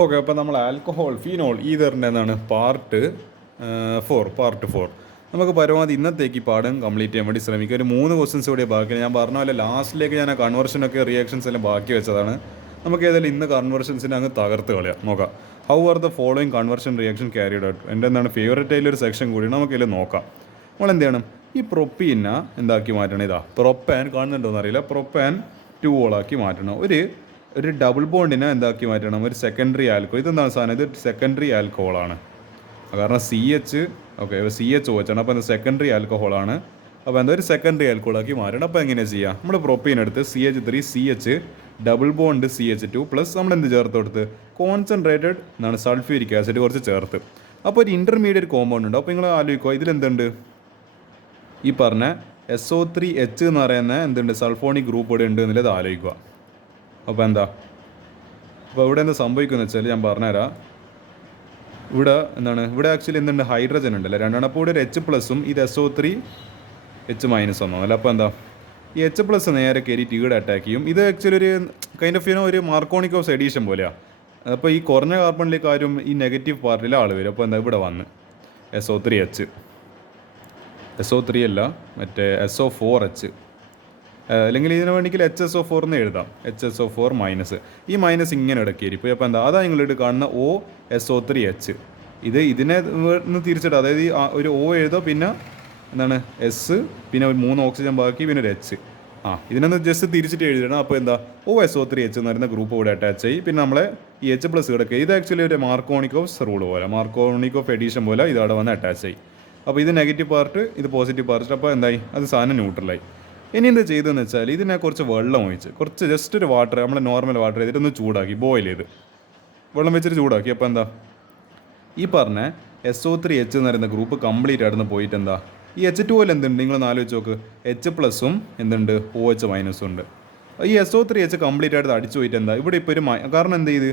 Okay, അപ്പോൾ നമ്മൾ alcohol phenol ഈതറിൻ്റെ എന്താണ് പാർട്ട് ഫോർ നമുക്ക് പരമാവധി ഇന്നത്തേക്ക് ഈ പാഠം കംപ്ലീറ്റ് ചെയ്യാൻ വേണ്ടി ശ്രമിക്കുക. ഒരു 3 ക്വസ്റ്റൻസ് കൂടി ബാക്കി. ഞാൻ പറഞ്ഞ പോലെ ലാസ്റ്റിലേക്ക് ഞാൻ ആ കൺവേർഷനൊക്കെ റിയാക്ഷൻസ് എല്ലാം ബാക്കി വെച്ചതാണ്. നമുക്ക് ഏതായാലും ഇന്ന് കൺവേർഷൻസിനെ അങ്ങ് തകർത്ത് കളയാം. നോക്കാം. How are the following conversion reaction carried out. എൻ്റെ എന്താണ് ഫേവറേറ്റ് ആയിട്ടുള്ള ഒരു സെക്ഷൻ കൂടി നമുക്കതിൽ നോക്കാം. നമ്മൾ എന്ത് ചെയ്യണം, ഈ പ്രൊപ്പീനെ എന്താക്കി മാറ്റണം? ഇതാ പ്രൊപ്പാൻ കാണുന്നുണ്ടോയെന്ന് അറിയില്ല. പ്രൊപ്പാൻ 2 ഓളാക്കി മാറ്റണം. ഒരു ഡബിൾ ബോണ്ടിനെ എന്താക്കി മാറ്റണം? ഒരു സെക്കൻഡറി ആൽക്കോ. ഇതെന്താണ് സാധനം? ഇത് സെക്കൻഡറി ആൽക്കഹോളാണ്. കാരണം CH OH ആണ്. അപ്പോൾ എന്താ സെക്കൻഡറി ആൽക്കഹോളാണ്. അപ്പോൾ എന്താ ഒരു സെക്കൻഡറി ആൽക്കഹോളാക്കി മാറ്റണം. അപ്പോൾ എങ്ങനെ ചെയ്യാം? നമ്മൾ പ്രൊപ്പീൻ എടുത്ത് CH3CH double bond CH2 plus നമ്മൾ എന്ത് ചേർത്ത് കൊടുത്ത് കോൺസെൻട്രേറ്റഡ് എന്താണ് സൾഫ്യൂരിക് ആസിഡ് കുറച്ച് ചേർത്ത്. അപ്പോൾ ഒരു ഇൻ്റർമീഡിയറ്റ് കോമ്പൗണ്ട് ഉണ്ട്. അപ്പോൾ നിങ്ങൾ ആലോചിക്കുക, ഇതിലെന്തുണ്ട്? ഈ പറഞ്ഞ SO3H എന്ന് പറയുന്ന എന്തുണ്ട്? സൾഫോണിക് ഗ്രൂപ്പ് ഇവിടെ ഉണ്ട് എന്നുള്ളത് ആലോചിക്കുക. അപ്പോൾ ഇവിടെ എന്താ സംഭവിക്കുന്നത് വെച്ചാൽ ഞാൻ പറഞ്ഞുതരാം. ഇവിടെ ആക്ച്വലി എന്തുണ്ട്? ഹൈഡ്രജൻ ഉണ്ടല്ലോ, രണ്ടെണ്ണം. അപ്പോൾ ഇവിടെ ഒരു H+ഉം ഇത് SO3H- ഒന്നല്ല. അപ്പോൾ ഈ H+ നേരെ കയറിയിട്ട് ഈടെ അറ്റാക്ക് ചെയ്യും. ഇത് ആക്ച്വലി ഒരു കൈൻഡ് ഓഫ് ഒരു മാർക്കോണിക് ഓഫ് എഡീഷൻ പോലെയാണ്. അപ്പോൾ ഈ കുറഞ്ഞ കാർബണിലേക്ക് ആരും ഈ നെഗറ്റീവ് പാർട്ടിലെ ആൾ വരും. അപ്പോൾ ഇവിടെ വന്ന് SO3 അല്ല, മറ്റേ SO4H, അല്ലെങ്കിൽ ഇതിന് വേണമെങ്കിൽ HSO4 എന്ന് എഴുതാം. HSO4-. ഈ മൈനസ് ഇങ്ങനെ ഇടയ്ക്കായിരിക്കും. അപ്പോൾ അതാ നിങ്ങളിട്ട് കാണുന്ന OSO3H. ഇതിനെ തിരിച്ചിട്ട്, അതായത് ഒരു O എഴുതാം, പിന്നെ എന്താണ് എസ്, പിന്നെ ഒരു 3 ഓക്സിജൻ ബാക്കി, പിന്നെ ഒരു H. ഇതിനൊന്ന് ജസ്റ്റ് തിരിച്ചിട്ട് എഴുതണം. അപ്പോൾ OSO3H എന്ന് പറയുന്ന ഗ്രൂപ്പ് ഇവിടെ അറ്റാച്ച് ചെയ്യും. പിന്നെ നമ്മളെ ഈ H+ കിടക്കുക. ഇത് ആക്ച്വലി ഒരു മാർക്കോണിക് ഓഫ് റൂൾ പോലെ, മാർക്കോണിക് ഓഫ് എഡീഷൻ പോലെ ഇതവിടെ വന്ന് അറ്റാച്ച് ചെയ്യും. അപ്പോൾ ഇത് നെഗറ്റീവ് പാർട്ട്, ഇത് പോസിറ്റീവ് പാർട്ട്. അപ്പോൾ എന്തായി? അത് സാധനം ന്യൂട്രലായി. ഇനി എന്ത് ചെയ്തതെന്ന് വെച്ചാൽ ഇതിനെ കുറച്ച് വെള്ളം ഒഴിച്ച്, കുറച്ച് ജസ്റ്റ് ഒരു വാട്ടർ, നമ്മൾ നോർമൽ വാട്ടർ ചെയ്തിട്ടൊന്ന് ചൂടാക്കി, ബോയിൽ ചെയ്ത് വെള്ളം വെച്ചിട്ട് ചൂടാക്കി. അപ്പോൾ ഈ പറഞ്ഞ SO3H എന്ന് പറയുന്ന ഗ്രൂപ്പ് കംപ്ലീറ്റ് ആയിട്ട് പോയിട്ട് ഈ H2O എന്തുണ്ട്? നിങ്ങളൊന്ന് ആലോചിച്ച് നോക്ക്. H+ഉം എന്തുണ്ട്? OH- ഉണ്ട്. ഈ SO3H കംപ്ലീറ്റ് ആയിട്ട് അടിച്ചു പോയിട്ട് ഇവിടെ ഇപ്പോൾ ഒരു കാരണം എന്ത് ചെയ്ത്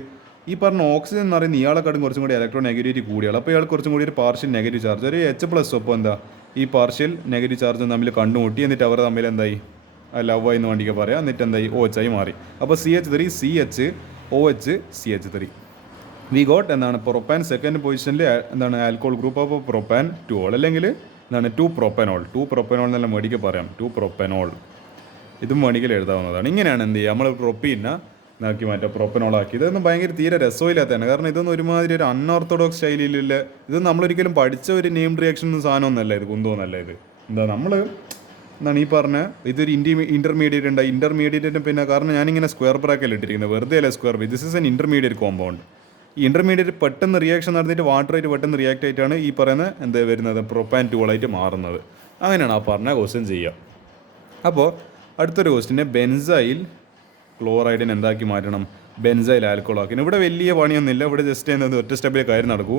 ഈ പറഞ്ഞ ഓക്സിജൻ എന്ന് പറയുന്ന ഇയാളെക്കാട്ടും കുറച്ചും കൂടി ഇലക്ട്രോ നെഗറ്റിവിറ്റി കൂടിയാണ്. അപ്പോൾ ഇയാൾ കുറച്ചും കൂടി ഒരു പാർഷ്യൽ നെഗറ്റീവ് ചാർജ്, ഒരു H+ ഒപ്പം ഈ പാർഷ്യൽ നെഗറ്റീവ് ചാർജ് തമ്മിൽ കണ്ടുമുട്ടി. എന്നിട്ട് അവർ തമ്മിൽ ലവ് എന്ന് വേണ്ടിയൊക്കെ പറയാം. എന്നിട്ട് OH മാറി. അപ്പോൾ CH3CH OH CH3 we got propane. Second പൊസിഷനിൽ ആൽക്കോഹോൾ ഗ്രൂപ്പ്. അപ്പോൾ പ്രൊപ്പാൻ 2 ഓൾ, അല്ലെങ്കിൽ 2 പ്രൊപ്പനോൾ. 2 പ്രൊപ്പനോൾ എന്നെല്ലാം മേടിക്ക് പറയാം. 2 പ്രൊപ്പനോൾ. ഇതും മേടിക്കൽ എഴുതാവുന്നതാണ്. ഇങ്ങനെയാണ് എന്ത് ചെയ്യുക, നമ്മൾ പ്രൊപ്പീനെ ഇതാക്കി മാറ്റാം, പ്രൊപ്പനോളാക്കി. ഇതൊന്നും ഭയങ്കര തീരെ രസമില്ലാത്തതാണ്. കാരണം ഇതൊന്നും ഒരുമാതിരി ഒരു അൺഓർത്തഡോക്സ് ശൈലിയിലുള്ള, ഇത് നമ്മളൊരിക്കലും പഠിച്ച ഒരു നെയിംഡ് റിയാക്ഷൻ സാധനമൊന്നുമല്ല. ഇത് കുന്തോന്നല്ല. ഇത് നമ്മൾ ഈ പറഞ്ഞ ഇതൊരു ഇൻ്റർമീഡിയറ്റ് ഉണ്ട്. ഇൻ്റർമീഡിയറ്റിന് പിന്നെ കാരണം ഞാനിങ്ങനെ സ്ക്വയർ ബ്രാക്കറ്റിൽ ഇട്ടിരിക്കുന്നത് വെറുതെ അല്ല. Square this is an intermediate compound. ഈ ഇൻ്റർമീഡിയറ്റ് പെട്ടെന്ന് റിയാക്ഷൻ നടന്നിട്ട് വാട്ടറായിട്ട് പെട്ടെന്ന് റിയാക്ട് ആയിട്ടാണ് ഈ പറയുന്ന വരുന്നത് പ്രൊപ്പാൻ 2 ആയിട്ട് മാറുന്നത്. അങ്ങനെയാണ് ആ പറഞ്ഞ ക്വസ്റ്റ്യൻ ചെയ്യുക. അപ്പോൾ അടുത്തൊരു ക്വസ്റ്റ്യന് ബെൻസൈൽ ക്ലോറൈഡിനെ എന്താക്കി മാറ്റണം? ബെൻസൈൽ ആൽക്കഹോളാക്കി. ഇവിടെ വലിയ പണിയൊന്നുമില്ല. ഇവിടെ ജസ്റ്റ് ഒറ്റ സ്റ്റെപ്പിൽ കാര്യം നടക്കൂ.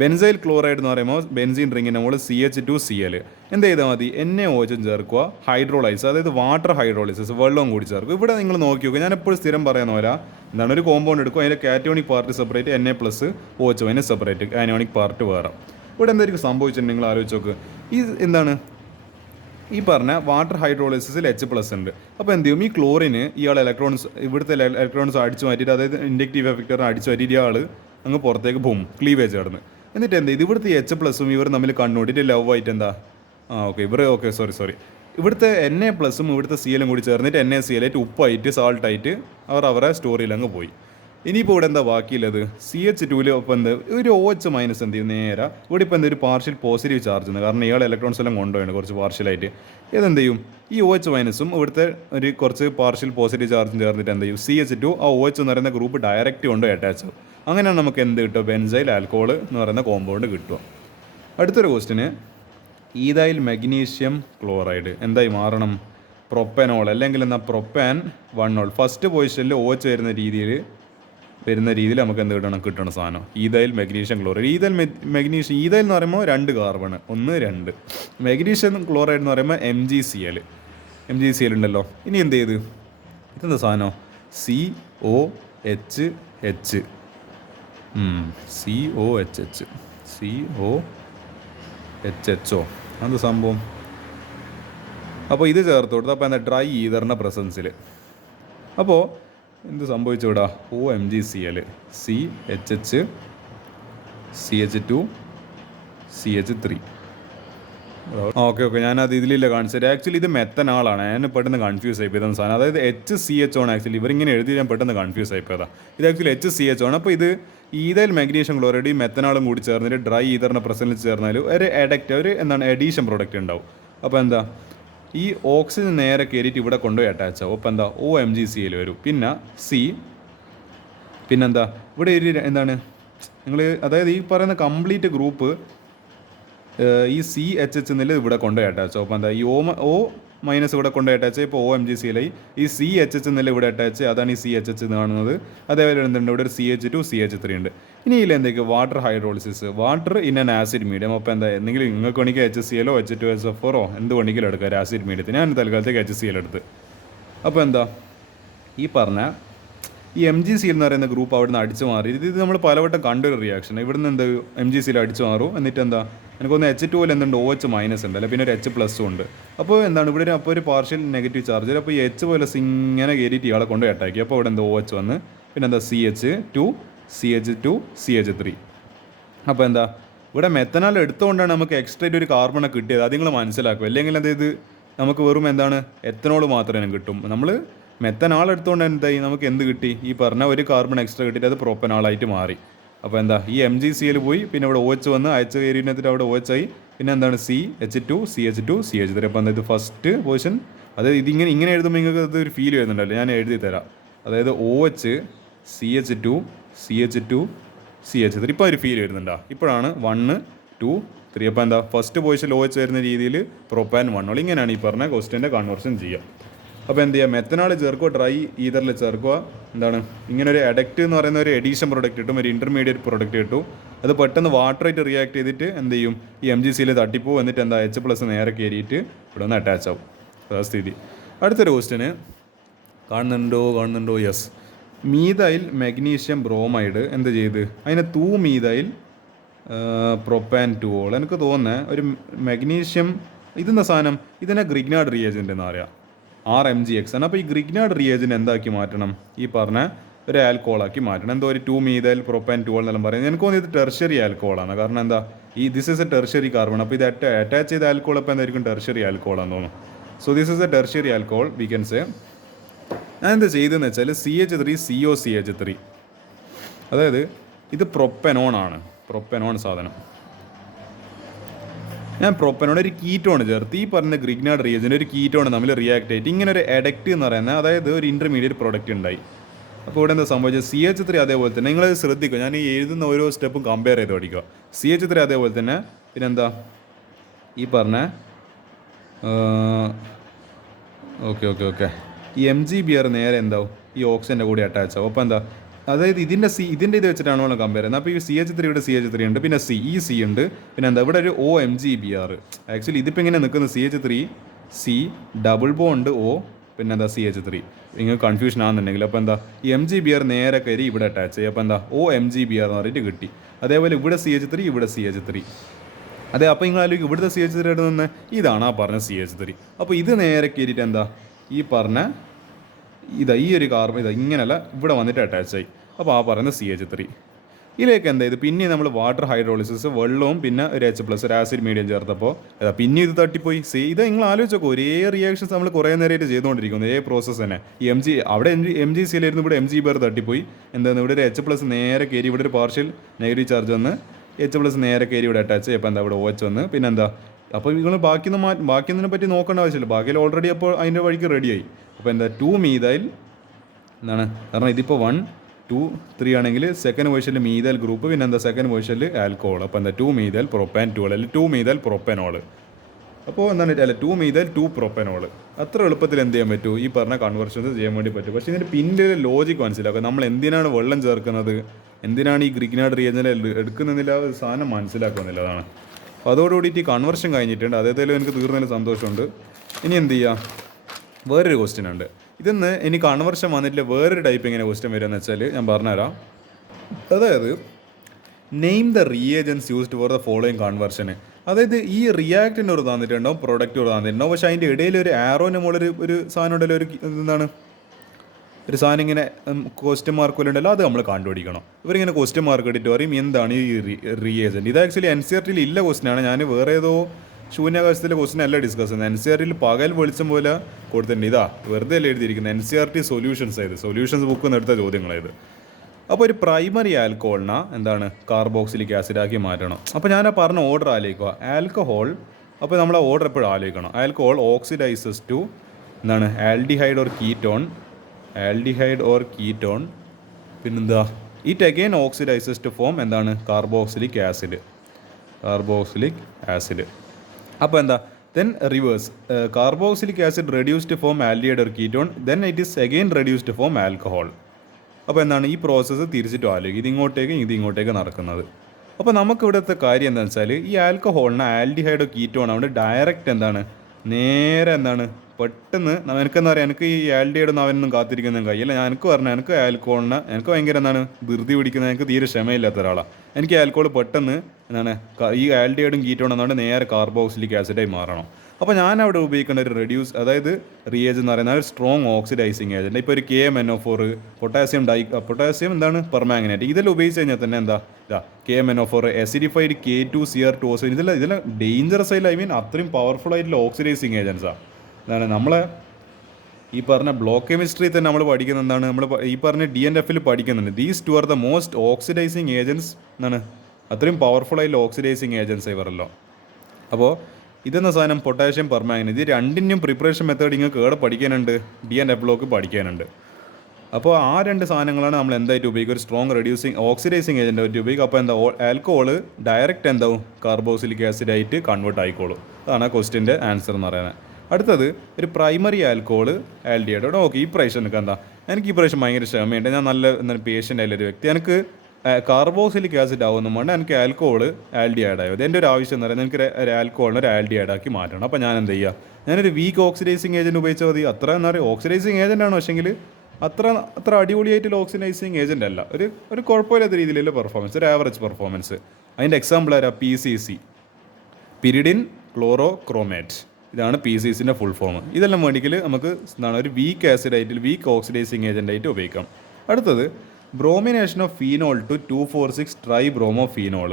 ബെൻസൈൽ ക്ലോറൈഡ് എന്ന് പറയുമ്പോൾ ബെൻസീൻ റിങ്ങിൻ്റെ നമ്മൾ CH2Cl എന്ത് ചെയ്താൽ മതി? NaOH ചേർക്കുക, ഹൈഡ്രോളൈസ്, അതായത് വാട്ടർ ഹൈഡ്രോളിസിസ്, വെള്ളവും കൂടി ചേർക്കും. ഇവിടെ നിങ്ങൾ നോക്കി നോക്കുക. ഞാൻ എപ്പോഴും സ്ഥിരം പറയുന്ന പോലെ ഒരു കോമ്പൗണ്ട് എടുക്കും, അതിൻ്റെ cationic part separate, Na+OH separate, anionic part വേറെ. ഇവിടെ എന്തായിരിക്കും സംഭവിച്ചിട്ടുണ്ട് നിങ്ങൾ ആലോചിച്ച് നോക്ക്. ഈ പറഞ്ഞ വാട്ടർ ഹൈഡ്രോളിസിസിൽ H+ ഉണ്ട്. അപ്പോൾ എന്ത് ചെയ്യും? ഈ ക്ലോറിന് ഇവിടുത്തെ ഇലക്ട്രോൺസ് അടിച്ചു മാറ്റിയിട്ട്, അതായത് ഇൻഡക്റ്റീവ് എഫക്റ്ററിനെ അടിച്ചു മാറ്റിയിട്ട് ഇയാൾ അങ്ങ് പുറത്തേക്ക് പോകും, ക്ലീവേജ് കടന്ന്. എന്നിട്ട് എന്ത് ചെയ്ത് ഇവിടുത്തെ H+ഉം ഇവർ തമ്മിൽ കണ്ണൂട്ടിയിട്ട് ലവ് ആയിട്ട് സോറി ഇവിടുത്തെ Na+ഉം ഇവിടുത്തെ Cl കൂടി ചേർന്നിട്ട് NaCl ആയിട്ട് ഉപ്പായിട്ട് സാൾട്ടായിട്ട് അവരെ സ്റ്റോറിയിൽ അങ്ങ് പോയി. ഇനിയിപ്പോൾ ഇവിടെ ബാക്കിയുള്ളത് CH2 ഒപ്പം ഒരു OH- എന്ത് ചെയ്യും? നേരെ ഇവിടെ ഇപ്പോൾ ഒരു പാർഷ്യൽ പോസിറ്റീവ് ചാർജ് ഉണ്ട്. കാരണം ഇയാൾ ഇലക്ട്രോൺസ് എല്ലാം കൊണ്ടുപോയാണ് കുറച്ച് പാർഷ്യലായിട്ട്. ഇതെന്ത് ചെയ്യും? ഈ OH- ഇവിടുത്തെ ഒരു കുറച്ച് പാർഷ്യൽ പോസിറ്റീവ് ചാർജും ചേർന്നിട്ട് എന്ത് ചെയ്യും? CH2 ആ OH എന്ന് പറയുന്ന ഗ്രൂപ്പ് ഡയറക്റ്റ് കൊണ്ടുപോയി അറ്റാച്ച് ആവും. അങ്ങനെയാണ് നമുക്ക് എന്ത് കിട്ടുക? ബെൻസൈൽ ആൽക്കഹോൾ എന്ന് പറയുന്ന കോമ്പൗണ്ട് കിട്ടുക. അടുത്തൊരു ക്വസ്റ്റിന് ഈതൈൽ മഗ്നീഷ്യം ക്ലോറൈഡ് എന്തായി മാറണം? പ്രൊപ്പനോൾ, അല്ലെങ്കിൽ പ്രൊപ്പാൻ 1 ഓൾ. ഫസ്റ്റ് പൊസിഷനിൽ OH വരുന്ന രീതിയിൽ നമുക്ക് എന്ത് കിട്ടണം സാധനം? Ethyl magnesium chloride. ഈതൈൽ എന്ന് പറയുമ്പോൾ 2 കാർബൺ, 1 2. മഗ്നീഷ്യം ക്ലോറൈഡ് എന്ന് പറയുമ്പോൾ MgCl ഉണ്ടല്ലോ. ഇനി എന്ത് ചെയ്ത് ഇതെന്താ സാധനം? COHH. COHHO അത് സംഭവം. അപ്പോൾ ഇത് ചേർത്ത് കൊടുത്ത് അപ്പോൾ ഡ്രൈ ഈതറിൻ്റെ പ്രസൻസിൽ. അപ്പോൾ എന്ത് സംഭവിച്ചു ഇവിടെ? OMgCl CHH CH2 CH3. Okay ഞാനത് ഇതിലില്ല കാണിച്ചത്. ആക്ച്വലി ഇത് മെത്തനാളാണ്. ഞാൻ പെട്ടെന്ന് കൺഫ്യൂസ് ആയിപ്പോയതാണ് സാധനം. അതായത് HCH ആണ് ആക്ച്വലി. ഇവരിങ്ങനെ എഴുതി ഞാൻ പെട്ടെന്ന് കൺഫ്യൂസ് ആയിപ്പോയതാണ്. ഇത് ആക്ച്വലി HCH ആണ്. അപ്പോൾ ഇത് ഈതയിൽ മാഗ്നീഷ്യം ക്ലോറൈഡ് മെത്തനാളും കൂടി ചേർന്നിട്ട് ഡ്രൈ ഈതറിൻ്റെ പ്രസൻറ്റിൽ ചേർന്നാൽ ഒരു എഡീഷൻ പ്രോഡക്റ്റ് ഉണ്ടാവും. അപ്പോൾ എന്താ, ഈ ഓക്സിജൻ നേരെ കയറിയിട്ട് ഇവിടെ കൊണ്ടുപോയി അറ്റാച്ച് ആവും. അപ്പോൾ എന്താ, OMgCl വരും. പിന്നെന്താ ഇവിടെ ഒരു എന്താണ് നിങ്ങൾ, അതായത് ഈ പറയുന്ന കംപ്ലീറ്റ് ഗ്രൂപ്പ് ഈ CHH എന്നില്ല ഇവിടെ കൊണ്ടുപോയി അറ്റാച്ച് ആവും. അപ്പോൾ എന്താ, ഈ O മൈനസ് ഇവിടെ കൊണ്ടുപോയി അറ്റാച്ച്, ഇപ്പോൾ OMgCl ആയി. ഈ CHH എന്നില്ല ഇവിടെ അറ്റാച്ച്, അതാണ് ഈ CHH എന്ന് കാണുന്നത്. അതേപോലെ എന്തുണ്ട്, ഇവിടെ ഒരു CH2 CH3 ഉണ്ട്. ഇനി ഇതിൽ എന്തൊക്കെ water hydrolysis, water in an acid medium. അപ്പോൾ എന്താ, എന്തെങ്കിലും നിങ്ങൾക്ക് വേണമെങ്കിൽ HCl H2SO4 എന്ത് വേണമെങ്കിലും എടുക്കുക ഒരു ആസിഡ് മീഡിയത്തിന്. ഞാൻ തൽക്കാലത്തേക്ക് HCl എടുത്ത്. അപ്പോൾ എന്താ, ഈ പറഞ്ഞ ഈ MgCl എന്ന് പറയുന്ന ഗ്രൂപ്പ് അവിടെ നിന്ന് അടിച്ചു മാറി. ഇത് നമ്മൾ പലവട്ടം കണ്ടൊരു റിയാക്ഷൻ. ഇവിടുന്ന് എന്ത് MgCl അടിച്ചു മാറും. എന്നിട്ട് എന്താ, എനിക്കൊന്ന് H2 എന്തുണ്ട്, OH മൈനസ് ഉണ്ട് അല്ലെ, പിന്നെ ഒരു H+ ഉണ്ട്. അപ്പോൾ എന്താണ് ഇവിടെ അപ്പോൾ ഒരു പാർഷ്യൽ നെഗറ്റീവ് ചാർജ്. അപ്പോൾ ഈ H + ഇങ്ങനെ കയറിയിട്ട് ഇയാളെ കൊണ്ട് അറ്റാക്കി. അപ്പോൾ ഇവിടെ എന്താ OH വന്ന്, പിന്നെ എന്താ CH2 CH2 CH3. അപ്പോൾ എന്താ, ഇവിടെ മെത്തനാൽ എടുത്തുകൊണ്ടാണ് നമുക്ക് എക്സ്ട്രാ ഒരു കാർബണെ കിട്ടിയത്. അത് നിങ്ങൾ മനസ്സിലാക്കും. അല്ലെങ്കിൽ അതായത് നമുക്ക് വെറും എന്താണ് എത്തനോൾ മാത്രമേ കിട്ടും. നമ്മൾ മെത്തനാൾ എടുത്തുകൊണ്ട് എന്തായി, നമുക്ക് എന്ത് കിട്ടി, ഈ പറഞ്ഞ ഒരു കാർബൺ എക്സ്ട്രാ കിട്ടിയിട്ട് അത് പ്രൊപ്പനാളായിട്ട് മാറി. അപ്പോൾ എന്താ, ഈ MgCl പോയി, പിന്നെ ഇവിടെ OH വന്ന് അയച്ച കയറിയിട്ട് അവിടെ OH ആയി. പിന്നെ എന്താണ് CH2 CH2 CH3. അപ്പോൾ എന്താ, ഇത് ഫസ്റ്റ് പൊസിഷൻ. അതായത് ഇങ്ങനെ എഴുതുമ്പോൾ നിങ്ങൾക്ക് അതൊരു ഫീൽ വരുന്നുണ്ടല്ലോ, ഞാൻ എഴുതി തരാം. അതായത് OH CH2 CH2 CH3. ഇപ്പോൾ ഒരു ഫീൽ വരുന്നുണ്ടോ? ഇപ്പോഴാണ് 1 2 3. അപ്പോൾ എന്താ, ഫസ്റ്റ് പൊസിഷനിൽ OH വരുന്ന രീതിയിൽ പ്രൊപ്പാൻ 1. ഇങ്ങനെയാണ് ഈ പറഞ്ഞ ക്വസ്റ്റ്യൻ്റെ കൺവേർഷൻ ചെയ്യുക. അപ്പോൾ എന്ത് ചെയ്യുക, മെത്തനാൾ ചേർക്കുക, ഡ്രൈ ഈതറിൽ ചേർക്കുക. എന്താണ്, ഇങ്ങനെ ഒരു അഡക്റ്റ് എന്ന് പറയുന്ന ഒരു എഡീഷൻ പ്രോഡക്റ്റ് കിട്ടും, ഒരു ഇൻ്റർമീഡിയറ്റ് പ്രോഡക്റ്റ് കിട്ടും. അത് പെട്ടെന്ന് വാട്ടറായിട്ട് റിയാക്ട് ചെയ്തിട്ട് എന്ത് ചെയ്യും, ഈ MgCl തട്ടിപ്പോവും. എന്നിട്ട് എന്താ, H+ നേരെ കയറിയിട്ട് ഇവിടെ ഒന്ന് അറ്റാച്ച് ആവും. അതാ സ്ഥിതി. അടുത്തൊരു ക്വസ്റ്റ്യന് കാണുന്നുണ്ടോ? യെസ്. മീഥൈൽ മെഗ്നീഷ്യം ബ്രോമൈഡ് എന്ത് ചെയ്ത്, അതിനെ 2 മീഥൈൽ പ്രൊപ്പാൻ 2 എനിക്ക് തോന്നുന്നത് ഒരു മെഗ്നീഷ്യം ഇതെന്താ സാധനം, ഇതിനെ ഗ്രിഗ്നാർഡ് റിയേജൻ്റ് എന്ന് പറയാം. RMgX ആണ്. അപ്പോൾ ഈ ഗ്രിഗ്നാർഡ് റിയേജൻ്റ് എന്താക്കി മാറ്റണം, ഈ പറഞ്ഞ ഒരു ആൽക്കോളാക്കി മാറ്റണം. എന്തോ ഒരു 2 മീഥൈൽ പ്രൊപ്പാൻ 2 എന്നെല്ലാം പറയുന്നത്. എനിക്ക് തോന്നുന്നു ഇത് ടെർഷ്യറി ആൽക്കോളാണ്. കാരണം എന്താ, this is A tertiary carbon. അപ്പോൾ ഇത് അറ്റാച്ച് ചെയ്ത ആൽക്കോൾ അപ്പോൾ എന്തായിരിക്കും, ടെർഷ്യറി ആൽക്കോളാന്ന് തോന്നുന്നു. So this is A tertiary alcohol we can say. ഞാൻ എന്താ ചെയ്തതെന്ന് വെച്ചാൽ CH3 COCH3, അതായത് ഇത് പ്രൊപ്പനോൺ സാധനം. ഞാൻ പ്രൊപ്പനോൺ ഒരു കീറ്റോൺ ചേർത്ത് ഈ പറഞ്ഞ ഗ്രിഗ്നാർഡ് റിയേജൻ്റ് ഒരു കീറ്റോൺ തമ്മിൽ റിയാക്ട് ആയിട്ട് ഇങ്ങനെ ഒരു അഡക്റ്റ് എന്ന് പറയുന്നത്, അതായത് ഒരു ഇൻ്റർമീഡിയറ്റ് പ്രോഡക്റ്റ് ഉണ്ടായി. അപ്പോൾ ഇവിടെ എന്താ സംഭവിച്ചത്, CH3 അതേപോലെ തന്നെ നിങ്ങൾ ശ്രദ്ധിക്കുക, ഞാൻ ഈ എഴുതുന്ന ഓരോ സ്റ്റെപ്പും കമ്പയർ ചെയ്ത് പഠിക്കുക. CH3 അതേപോലെ തന്നെ, പിന്നെന്താ ഈ പറഞ്ഞ ഓക്കെ ഈ MgBr നേരെ എന്താവും, ഈ ഓക്സിജൻ്റെ കൂടി അറ്റാച്ച് ആവും. അപ്പോൾ എന്താ, അതായത് ഇതിൻ്റെ ഇത് വെച്ചിട്ടാണ് നമ്മൾ കമ്പയർ ചെയ്യുന്നത്. അപ്പോൾ ഈ CH3 ഇവിടെ CH3 ഉണ്ട്, പിന്നെ C ഉണ്ട്, പിന്നെ എന്താ ഇവിടെ ഒരു OMgBr. ആക്ച്വലി ഇതിപ്പോൾ ഇങ്ങനെ നിൽക്കുന്ന CH3 C double bond O, പിന്നെ എന്താ CH3. നിങ്ങൾക്ക് കൺഫ്യൂഷൻ ആണെന്നുണ്ടെങ്കിൽ അപ്പോൾ എന്താ, ഈ MgBr നേരെ കയറി ഇവിടെ അറ്റാച്ച് ചെയ്യും. അപ്പോൾ എന്താ, OMgBr എന്ന് പറഞ്ഞിട്ട് കിട്ടി. അതേപോലെ ഇവിടെ CH3 ഇവിടെ CH3. അതെ, അപ്പോൾ നിങ്ങൾ ആലോചിക്കും ഇവിടുത്തെ CH3 നിന്ന് ഇതാണ് ആ പറഞ്ഞ CH3. അപ്പോൾ ഇത് നേരെ കയറിയിട്ട് എന്താ, ഈ പറഞ്ഞ ഈ ഒരു കാർബൺ ഇങ്ങനെയല്ല ഇവിടെ വന്നിട്ട് അറ്റാച്ച് ആയി. അപ്പോൾ ആ പറയുന്ന CH3 ഇതിലേക്ക് എന്താ, ഇത് പിന്നെ നമ്മൾ വാട്ടർ ഹൈഡ്രോളിസിസ്, വെള്ളവും പിന്നെ ഒരു H+ ഒരു ആസിഡ് മീഡിയം ചേർത്തപ്പോൾ പിന്നെ ഇത് തട്ടിപ്പോയി. ഇത് നിങ്ങൾ ആലോചിച്ചോക്കോ, ഒരേ റിയാക്ഷൻസ് നമ്മൾ കുറേ നേരമായിട്ട് ചെയ്തുകൊണ്ടിരിക്കുന്നു, ഒരേ പ്രോസസ്സ് തന്നെ. ഈ അവിടെ MgCl ആയിരുന്നു, ഇവിടെ MgBr തട്ടിപ്പോയി. എന്താണ്, ഇവിടെ ഒരു H+ നേരെ കയറി, ഇവിടെ ഒരു പാർഷ്യൽ നെഗറ്റീവ് ചാർജ് വന്ന് H+ നേരെ കയറി ഇവിടെ അറ്റാച്ച് ചെയ്യും. അപ്പോൾ എന്താ, ഇവിടെ OH വന്ന് പിന്നെന്താ. അപ്പോൾ നിങ്ങൾ ബാക്കിയൊന്നിനെ പറ്റി നോക്കേണ്ട ആവശ്യമില്ല, ബാക്കിയിൽ ഓൾറെഡി അപ്പോൾ അതിൻ്റെ വഴിക്ക് റെഡിയായി. അപ്പോൾ എന്താ, 2 മീഥൈൽ എന്താണ്, കാരണം ഇതിപ്പോൾ 1 2 3 ആണെങ്കിൽ സെക്കൻഡ് പൊസിഷനിൽ മീഥൈൽ ഗ്രൂപ്പ്, പിന്നെ എന്താ സെക്കൻഡ് പൊസിഷനിൽ ആൽക്കോഹോൾ. അപ്പോൾ എന്താ 2 മീഥൈൽ പ്രൊപ്പാൻ 2 അല്ലെങ്കിൽ 2 മീഥൈൽ പ്രൊപ്പനോൾ. അപ്പോൾ എന്താണ്, 2 മീഥൈൽ 2 പ്രൊപ്പനോൾ. അത്ര എളുപ്പത്തിൽ എന്ത് ചെയ്യാൻ പറ്റും, ഈ പറഞ്ഞ കൺവേർഷൻസ് ചെയ്യാൻ വേണ്ടി പറ്റും. പക്ഷേ ഇതിൻ്റെ പിന്നിലെ ലോജിക്ക് മനസ്സിലാക്കുക, നമ്മൾ എന്തിനാണ് വെള്ളം ചേർക്കുന്നത്, എന്തിനാണ് ഈ ഗ്രിഗ്നാർഡ് റിയേജൻ്റ് എടുക്കുന്നില്ല, സാധനം മനസ്സിലാക്കുന്നില്ല. അതാണ്. അപ്പോൾ അതോടുകൂടിയിട്ട് ഈ കൺവേർഷൻ കഴിഞ്ഞിട്ടുണ്ട്. അതേതായാലും എനിക്ക് തീർന്നതിൽ സന്തോഷമുണ്ട്. ഇനി എന്ത് ചെയ്യുക, വേറൊരു ക്വസ്റ്റ്യൻ ഉണ്ട്. ഇതെന്ന് ഇനി കൺവേർഷൻ വന്നിട്ടില്ല, വേറൊരു ടൈപ്പ് എങ്ങനെ ക്വസ്റ്റ്യൻ വരിക എന്ന് വെച്ചാൽ ഞാൻ പറഞ്ഞുതരാം. അതായത് name the reagents used for the following conversion. അതായത് ഈ റിയാക്റ്റിൻ്റെ ഒരു തന്നിട്ടുണ്ടാവും, പ്രൊഡക്റ്റ് ഒരു തന്നിട്ടുണ്ടാവും. പക്ഷേ അതിൻ്റെ ഇടയിൽ ഒരു ആരോൻ്റെ മുകളിൽ ഒരു സാധനം ഉണ്ടല്ലോ, ഒരു എന്താണ് ഒരു സാധനം ഇങ്ങനെ ക്വസ്റ്റ്യൻ മാർക്ക് പോലെ ഉണ്ടല്ലോ, അത് നമ്മൾ കണ്ടുപിടിക്കണം. ഇവരിങ്ങനെ ക്വസ്റ്റ്യൻ മാർക്ക് ഇട്ടിട്ട് പറയും എന്താണ് ഈ റീഏജൻറ്റ്. ഇത് ആക്ച്വലി എൻ സി ആർ ടിയിൽ ഇല്ല ക്വസ്റ്റ്യനാണ്. ഞാൻ വേറെ ഏതോ ശൂന്യാകാശത്തിലെ ക്വസ്റ്റ്യൻ അല്ല ഡിസ്കസ് ചെയ്യുന്നത്. എൻ സി ആർ ടിയിൽ പകൽ വെളിച്ചം പോലെ കൊടുത്തിട്ടുണ്ട്. ഇതാ വെറുതെ അല്ല എഴുതിയിരിക്കുന്നത്, N C R T solutions ആയത്, സൊല്യൂഷൻസ് ബുക്കിൽ നിന്ന് എടുത്ത ചോദ്യങ്ങളായത്. അപ്പോൾ ഒരു പ്രൈമറി ആൽക്കഹോളിനെ എന്താണ് കാർബോക്സിലിക് ആസിഡാക്കി മാറ്റണം. അപ്പോൾ ഞാൻ പറഞ്ഞ ഓർഡർ ആലോചിക്കുക. ആൽക്കഹോൾ, അപ്പോൾ നമ്മൾ ആ ഓർഡർ എപ്പോഴും ആലോചിക്കണം. ആൽക്കഹോൾ ഓക്സിഡൈസസ് ടു എന്താണ് ആൽഡിഹൈഡ് ഓർ കീറ്റോൺ, പിന്നെന്താ it again oxidises to form എന്താണ് കാർബോക്സിലിക് ആസിഡ്. അപ്പോൾ എന്താ then reverse, carboxylic acid reduced to form aldehyde or ketone, then it is again reduced to form alcohol. അപ്പോൾ എന്താണ് ഈ process തിരിച്ചിട്ട് ആലോചിക്കും, ഇതിങ്ങോട്ടേക്ക് നടക്കുന്നത്. അപ്പോൾ നമുക്ക് ഇവിടുത്തെ കാര്യം എന്താണെന്ന് വെച്ചാൽ ഈ ആൽക്കഹോളിന് ആൽഡിഹൈഡോ കീറ്റോൺ അവിടെ ഡയറക്റ്റ് എന്താണ് നേരെ എന്താണ് പെട്ടെന്ന് എനിക്കെന്താ പറയുക, എനിക്ക് ഈ ആൽഡിഹൈഡൊന്നും അവനൊന്നും കാത്തിരിക്കുന്ന കഴിയില്ല. എനിക്ക് പറഞ്ഞാൽ എനിക്ക് ആൽക്കഹോളിനെ എനിക്ക് ഭയങ്കര എന്താണ് ധൃതി പിടിക്കുന്നത്, എനിക്ക് തീരെ ക്ഷമയില്ലാത്ത ഒരാളാണ്. എനിക്ക് ആൽക്കഹോൾ പെട്ടെന്ന് എന്താണ് ഈ ആൽഡിഹൈഡും കീറ്റോണും എന്നാണ് നേരെ കാർബോക്സിലിക് ആസിഡായി മാറണം. അപ്പോൾ ഞാൻ അവിടെ ഉപയോഗിക്കേണ്ട ഒരു റെഡ്യൂസ്, അതായത് റിയേജ് എന്ന് പറയുന്ന ഒരു സ്ട്രോങ് ഓക്സിഡൈസിങ് ഏജൻറ്റ്. ഇപ്പോൾ ഒരു KMnO4, പൊട്ടാസ്യം എന്താണ് പെർമാംഗനേറ്റ്, ഇതെല്ലാം ഉപയോഗിച്ച് കഴിഞ്ഞാൽ തന്നെ എന്താ KMnO4, എസിഡിഫൈഡ് K2Cr2O7, ഇതെല്ലാം ഡേഞ്ചറസ് ആയില്ല, അത്രയും പവർഫുൾ ആയിട്ടുള്ള ഓക്സിഡൈസിങ് ഏജൻസാണ്. എന്താണ് നമ്മളെ ഈ പറഞ്ഞ ബ്ലോക്ക് കെമിസ്ട്രി തന്നെ നമ്മൾ പഠിക്കുന്നത് എന്താണ്, നമ്മൾ ഈ പറഞ്ഞ DNF പഠിക്കുന്നുണ്ട്. These two are the most oxidising agents എന്താണ്, അത്രയും പവർഫുൾ ആയിട്ടുള്ള ഓക്സിഡൈസിങ് ഏജൻസ് ഇവരല്ലോ. അപ്പോൾ ഇതെന്ന സാധനം പൊട്ടാഷ്യം പെർമാംഗനേറ്റ്, ഇത് രണ്ടിൻ്റെയും പ്രിപ്പറേഷൻ മെത്തേഡ് നിങ്ങൾക്ക് ഏടെ പഠിക്കാനുണ്ട്, DNF ബ്ലോക്ക് പഠിക്കാനുണ്ട്. അപ്പോൾ ആ രണ്ട് സാധനങ്ങളാണ് നമ്മൾ എന്തായിട്ട് ഉപയോഗിക്കുക, ഒരു സ്ട്രോങ് ഓക്സിഡൈസിങ് ഏജൻ്റ് ആയിട്ട് ഉപയോഗിക്കുക. അപ്പോൾ എന്താ ആൽക്കഹോൾ ഡയറക്റ്റ് എന്താവും കാർബോക്സിലിക് ആസിഡായിട്ട് കൺവേർട്ട് ആയിക്കോളും. അതാണ് ആ ക്വസ്റ്റിൻ്റെ ആൻസർ എന്ന് പറയുന്നത്. അടുത്തത് ഒരു പ്രൈമറി ആൽക്കഹോൾ ആൽഡിഹൈഡ്. ഓക്കെ, ഈ പ്രാവശ്യം എനിക്ക് എന്താ, എനിക്ക് ഈ പ്രാവശ്യം ഭയങ്കര ക്ഷമയുണ്ട്, ഞാൻ നല്ല എന്താണ് പേഷ്യൻ്റ് ആയിട്ടുള്ളൊരു വ്യക്തി. എനിക്ക് കാർബോക്സിലിക് ആസിഡ് ആവുന്ന കൊണ്ട് എനിക്ക് ആൽക്കഹോൾ ആൽഡിഹൈഡ് ആയത്. എൻ്റെ ഒരു ആവശ്യം എന്ന് പറയുന്നത് എനിക്ക് ഒരു ആൽക്കഹോളിനെ ഒരു ആൽഡിഹൈഡ് ആക്കി മാറ്റണം. അപ്പോൾ ഞാൻ എന്ത് ചെയ്യുക, ഞാനൊരു വീക്ക് ഓക്സിഡൈസിങ് ഏജൻറ്റ് ഉപയോഗിച്ചാൽ മതി. അത്ര എന്താ പറയുക ഓക്സിഡൈസിങ് ഏജൻ്റ് ആണോ, പക്ഷേങ്കിൽ അത്ര അടിപൊളിയായിട്ടുള്ള ഓക്സിഡൈസിങ് ഏജൻ്റ് അല്ല, ഒരു കുഴപ്പമില്ലാത്ത രീതിയിലുള്ള പെർഫോമൻസ്, ഒരു ആവറേജ് പെർഫോമൻസ്. അതിൻ്റെ എക്സാമ്പിൾ ആരാ, PCC, പിരിഡിൻ ക്ലോറോക്രോമേറ്റ്. ഇതാണ് PCCൻ്റെ ഫുൾ ഫോം. ഇതെല്ലാം വേണമെങ്കിൽ നമുക്ക് എന്താണ് ഒരു വീക്ക് ഓക്സിഡൈസിങ് ഏജൻ്റ് ആയിട്ട് ഉപയോഗിക്കാം. അടുത്തത് ബ്രോമിനേഷൻ ഓഫ് ഫീനോൾ ടു 2,4,6 ട്രൈബ്രോമോഫീനോൾ.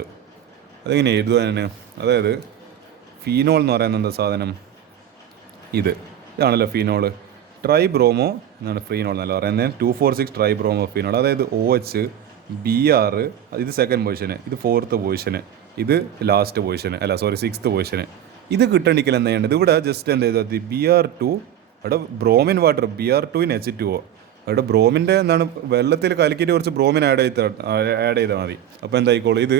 അതെങ്ങനെ എഴുതുവാൻ, അതായത് ഫീനോൾ എന്ന് പറയുന്നത് എന്താ സാധനം, ഇതാണല്ലോ ഫീനോൾ. ട്രൈബ്രോമോ എന്നാണ് ഫീനോൾ എന്നല്ല പറയുന്നത്, 2,4,6 ട്രൈബ്രോമോഫീനോൾ. അതായത് OH, Br, ഇത് സെക്കൻഡ് പൊസിഷന്, ഇത് ഫോർത്ത് പൊസിഷന്, ഇത് ലാസ്റ്റ് പൊസിഷന്, സിക്സ്ത് പൊസിഷന്. ഇത് കിട്ടണമെങ്കിൽ എന്താ ചെയ്യേണ്ടത്, ഇവിടെ ജസ്റ്റ് എന്താ ചെയ്താൽ Br2, അവിടെ bromine water Br2 in H2O, അവിടെ ബ്രോമിൻ്റെ എന്താണ് വെള്ളത്തിൽ കലക്കിയിട്ട് കുറച്ച് ബ്രോമിൻ ആഡ് ചെയ്താൽ മതി. അപ്പോൾ എന്തായിക്കോളും, ഇത്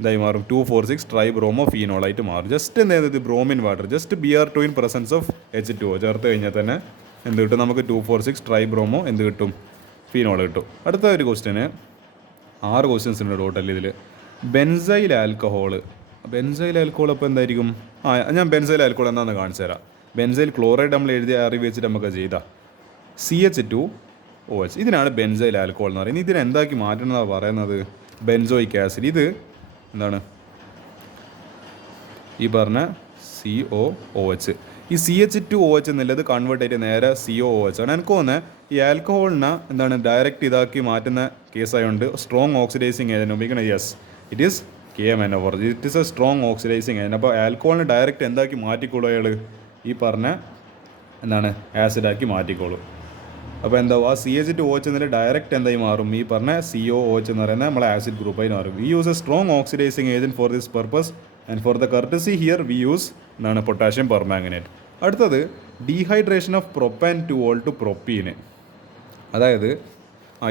ഇതായി മാറും 2,4,6 ട്രൈബ്രോമോഫീനോളായിട്ട് മാറും. ജസ്റ്റ് എന്ത് ചെയ്യുന്നത് bromine water, just Br2 in presence of H2O ചേർത്ത് കഴിഞ്ഞാൽ തന്നെ എന്ത് കിട്ടും നമുക്ക്, 2,4,6 ട്രൈബ്രോമോ എന്ത് കിട്ടും, ഫീനോൾ കിട്ടും. അടുത്ത ഒരു ക്വസ്റ്റ്യന് 6 ക്വസ്റ്റ്യൻസ് ഉണ്ട് ടോട്ടൽ ഇതിൽ. ബെൻസൈൽ ആൽക്കഹോൾ അപ്പോൾ എന്തായിരിക്കും, ഞാൻ ബെൻസൈൽ ആൽക്കഹോൾ എന്താണെന്ന് കാണിച്ചു തരാം. ബെൻസൈൽ ക്ലോറൈഡ് നമ്മൾ എഴുതിയ അറിവ് വെച്ചിട്ട് നമുക്ക് ചെയ്താൽ CH2OH, ഇതിനാണ് ബെൻസൈൽ ആൽക്കഹോൾ എന്ന് പറയുന്നത്. ഇതിനെ എന്താക്കി മാറ്റണമെന്നാണ് പറയുന്നത്, ബെൻസോയിക് ആസിഡ്. ഇത് എന്താണ് ഈ പറഞ്ഞ COOH. ഈ CH2OH എന്നുള്ളത് കൺവേർട്ട് ചെയ്ത് നേരെ COOH ആണ്. എനിക്ക് തോന്നുന്നത് ഈ ആൽക്കഹോളിനെ എന്താണ് ഡയറക്റ്റ് ഇതാക്കി മാറ്റുന്ന കേസായതുകൊണ്ട് സ്ട്രോങ് ഓക്സിഡൈസിങ് ഏജൻറ്റ് ഉപയോഗിക്കണം. Yes, it is KMnO4, it is A strong oxidising agent. അപ്പോൾ ആൽക്കഹോളിനെ ഡയറക്റ്റ് എന്താക്കി മാറ്റിക്കോളൂ അയാൾ, ഈ പറഞ്ഞ എന്താണ് ആസിഡാക്കി മാറ്റിക്കോളൂ. അപ്പോൾ എന്താവും ആ CH2OH എന്നതിൽ ഡയറക്റ്റ് എന്തായി മാറും, ഈ പറഞ്ഞ COOH എന്ന് പറയുന്നത് നമ്മളെ ആസിഡ് ഗ്രൂപ്പായി മാറും. We use a strong oxidising agent for this purpose and for the courtesy here we use എന്താണ് പൊട്ടാഷ്യം പെർമാംഗനേറ്റ്. അടുത്തത് ഡീഹൈഡ്രേഷൻ ഓഫ് പ്രൊപ്പാൻ-2-ol ടു പ്രൊപ്പീന്. അതായത്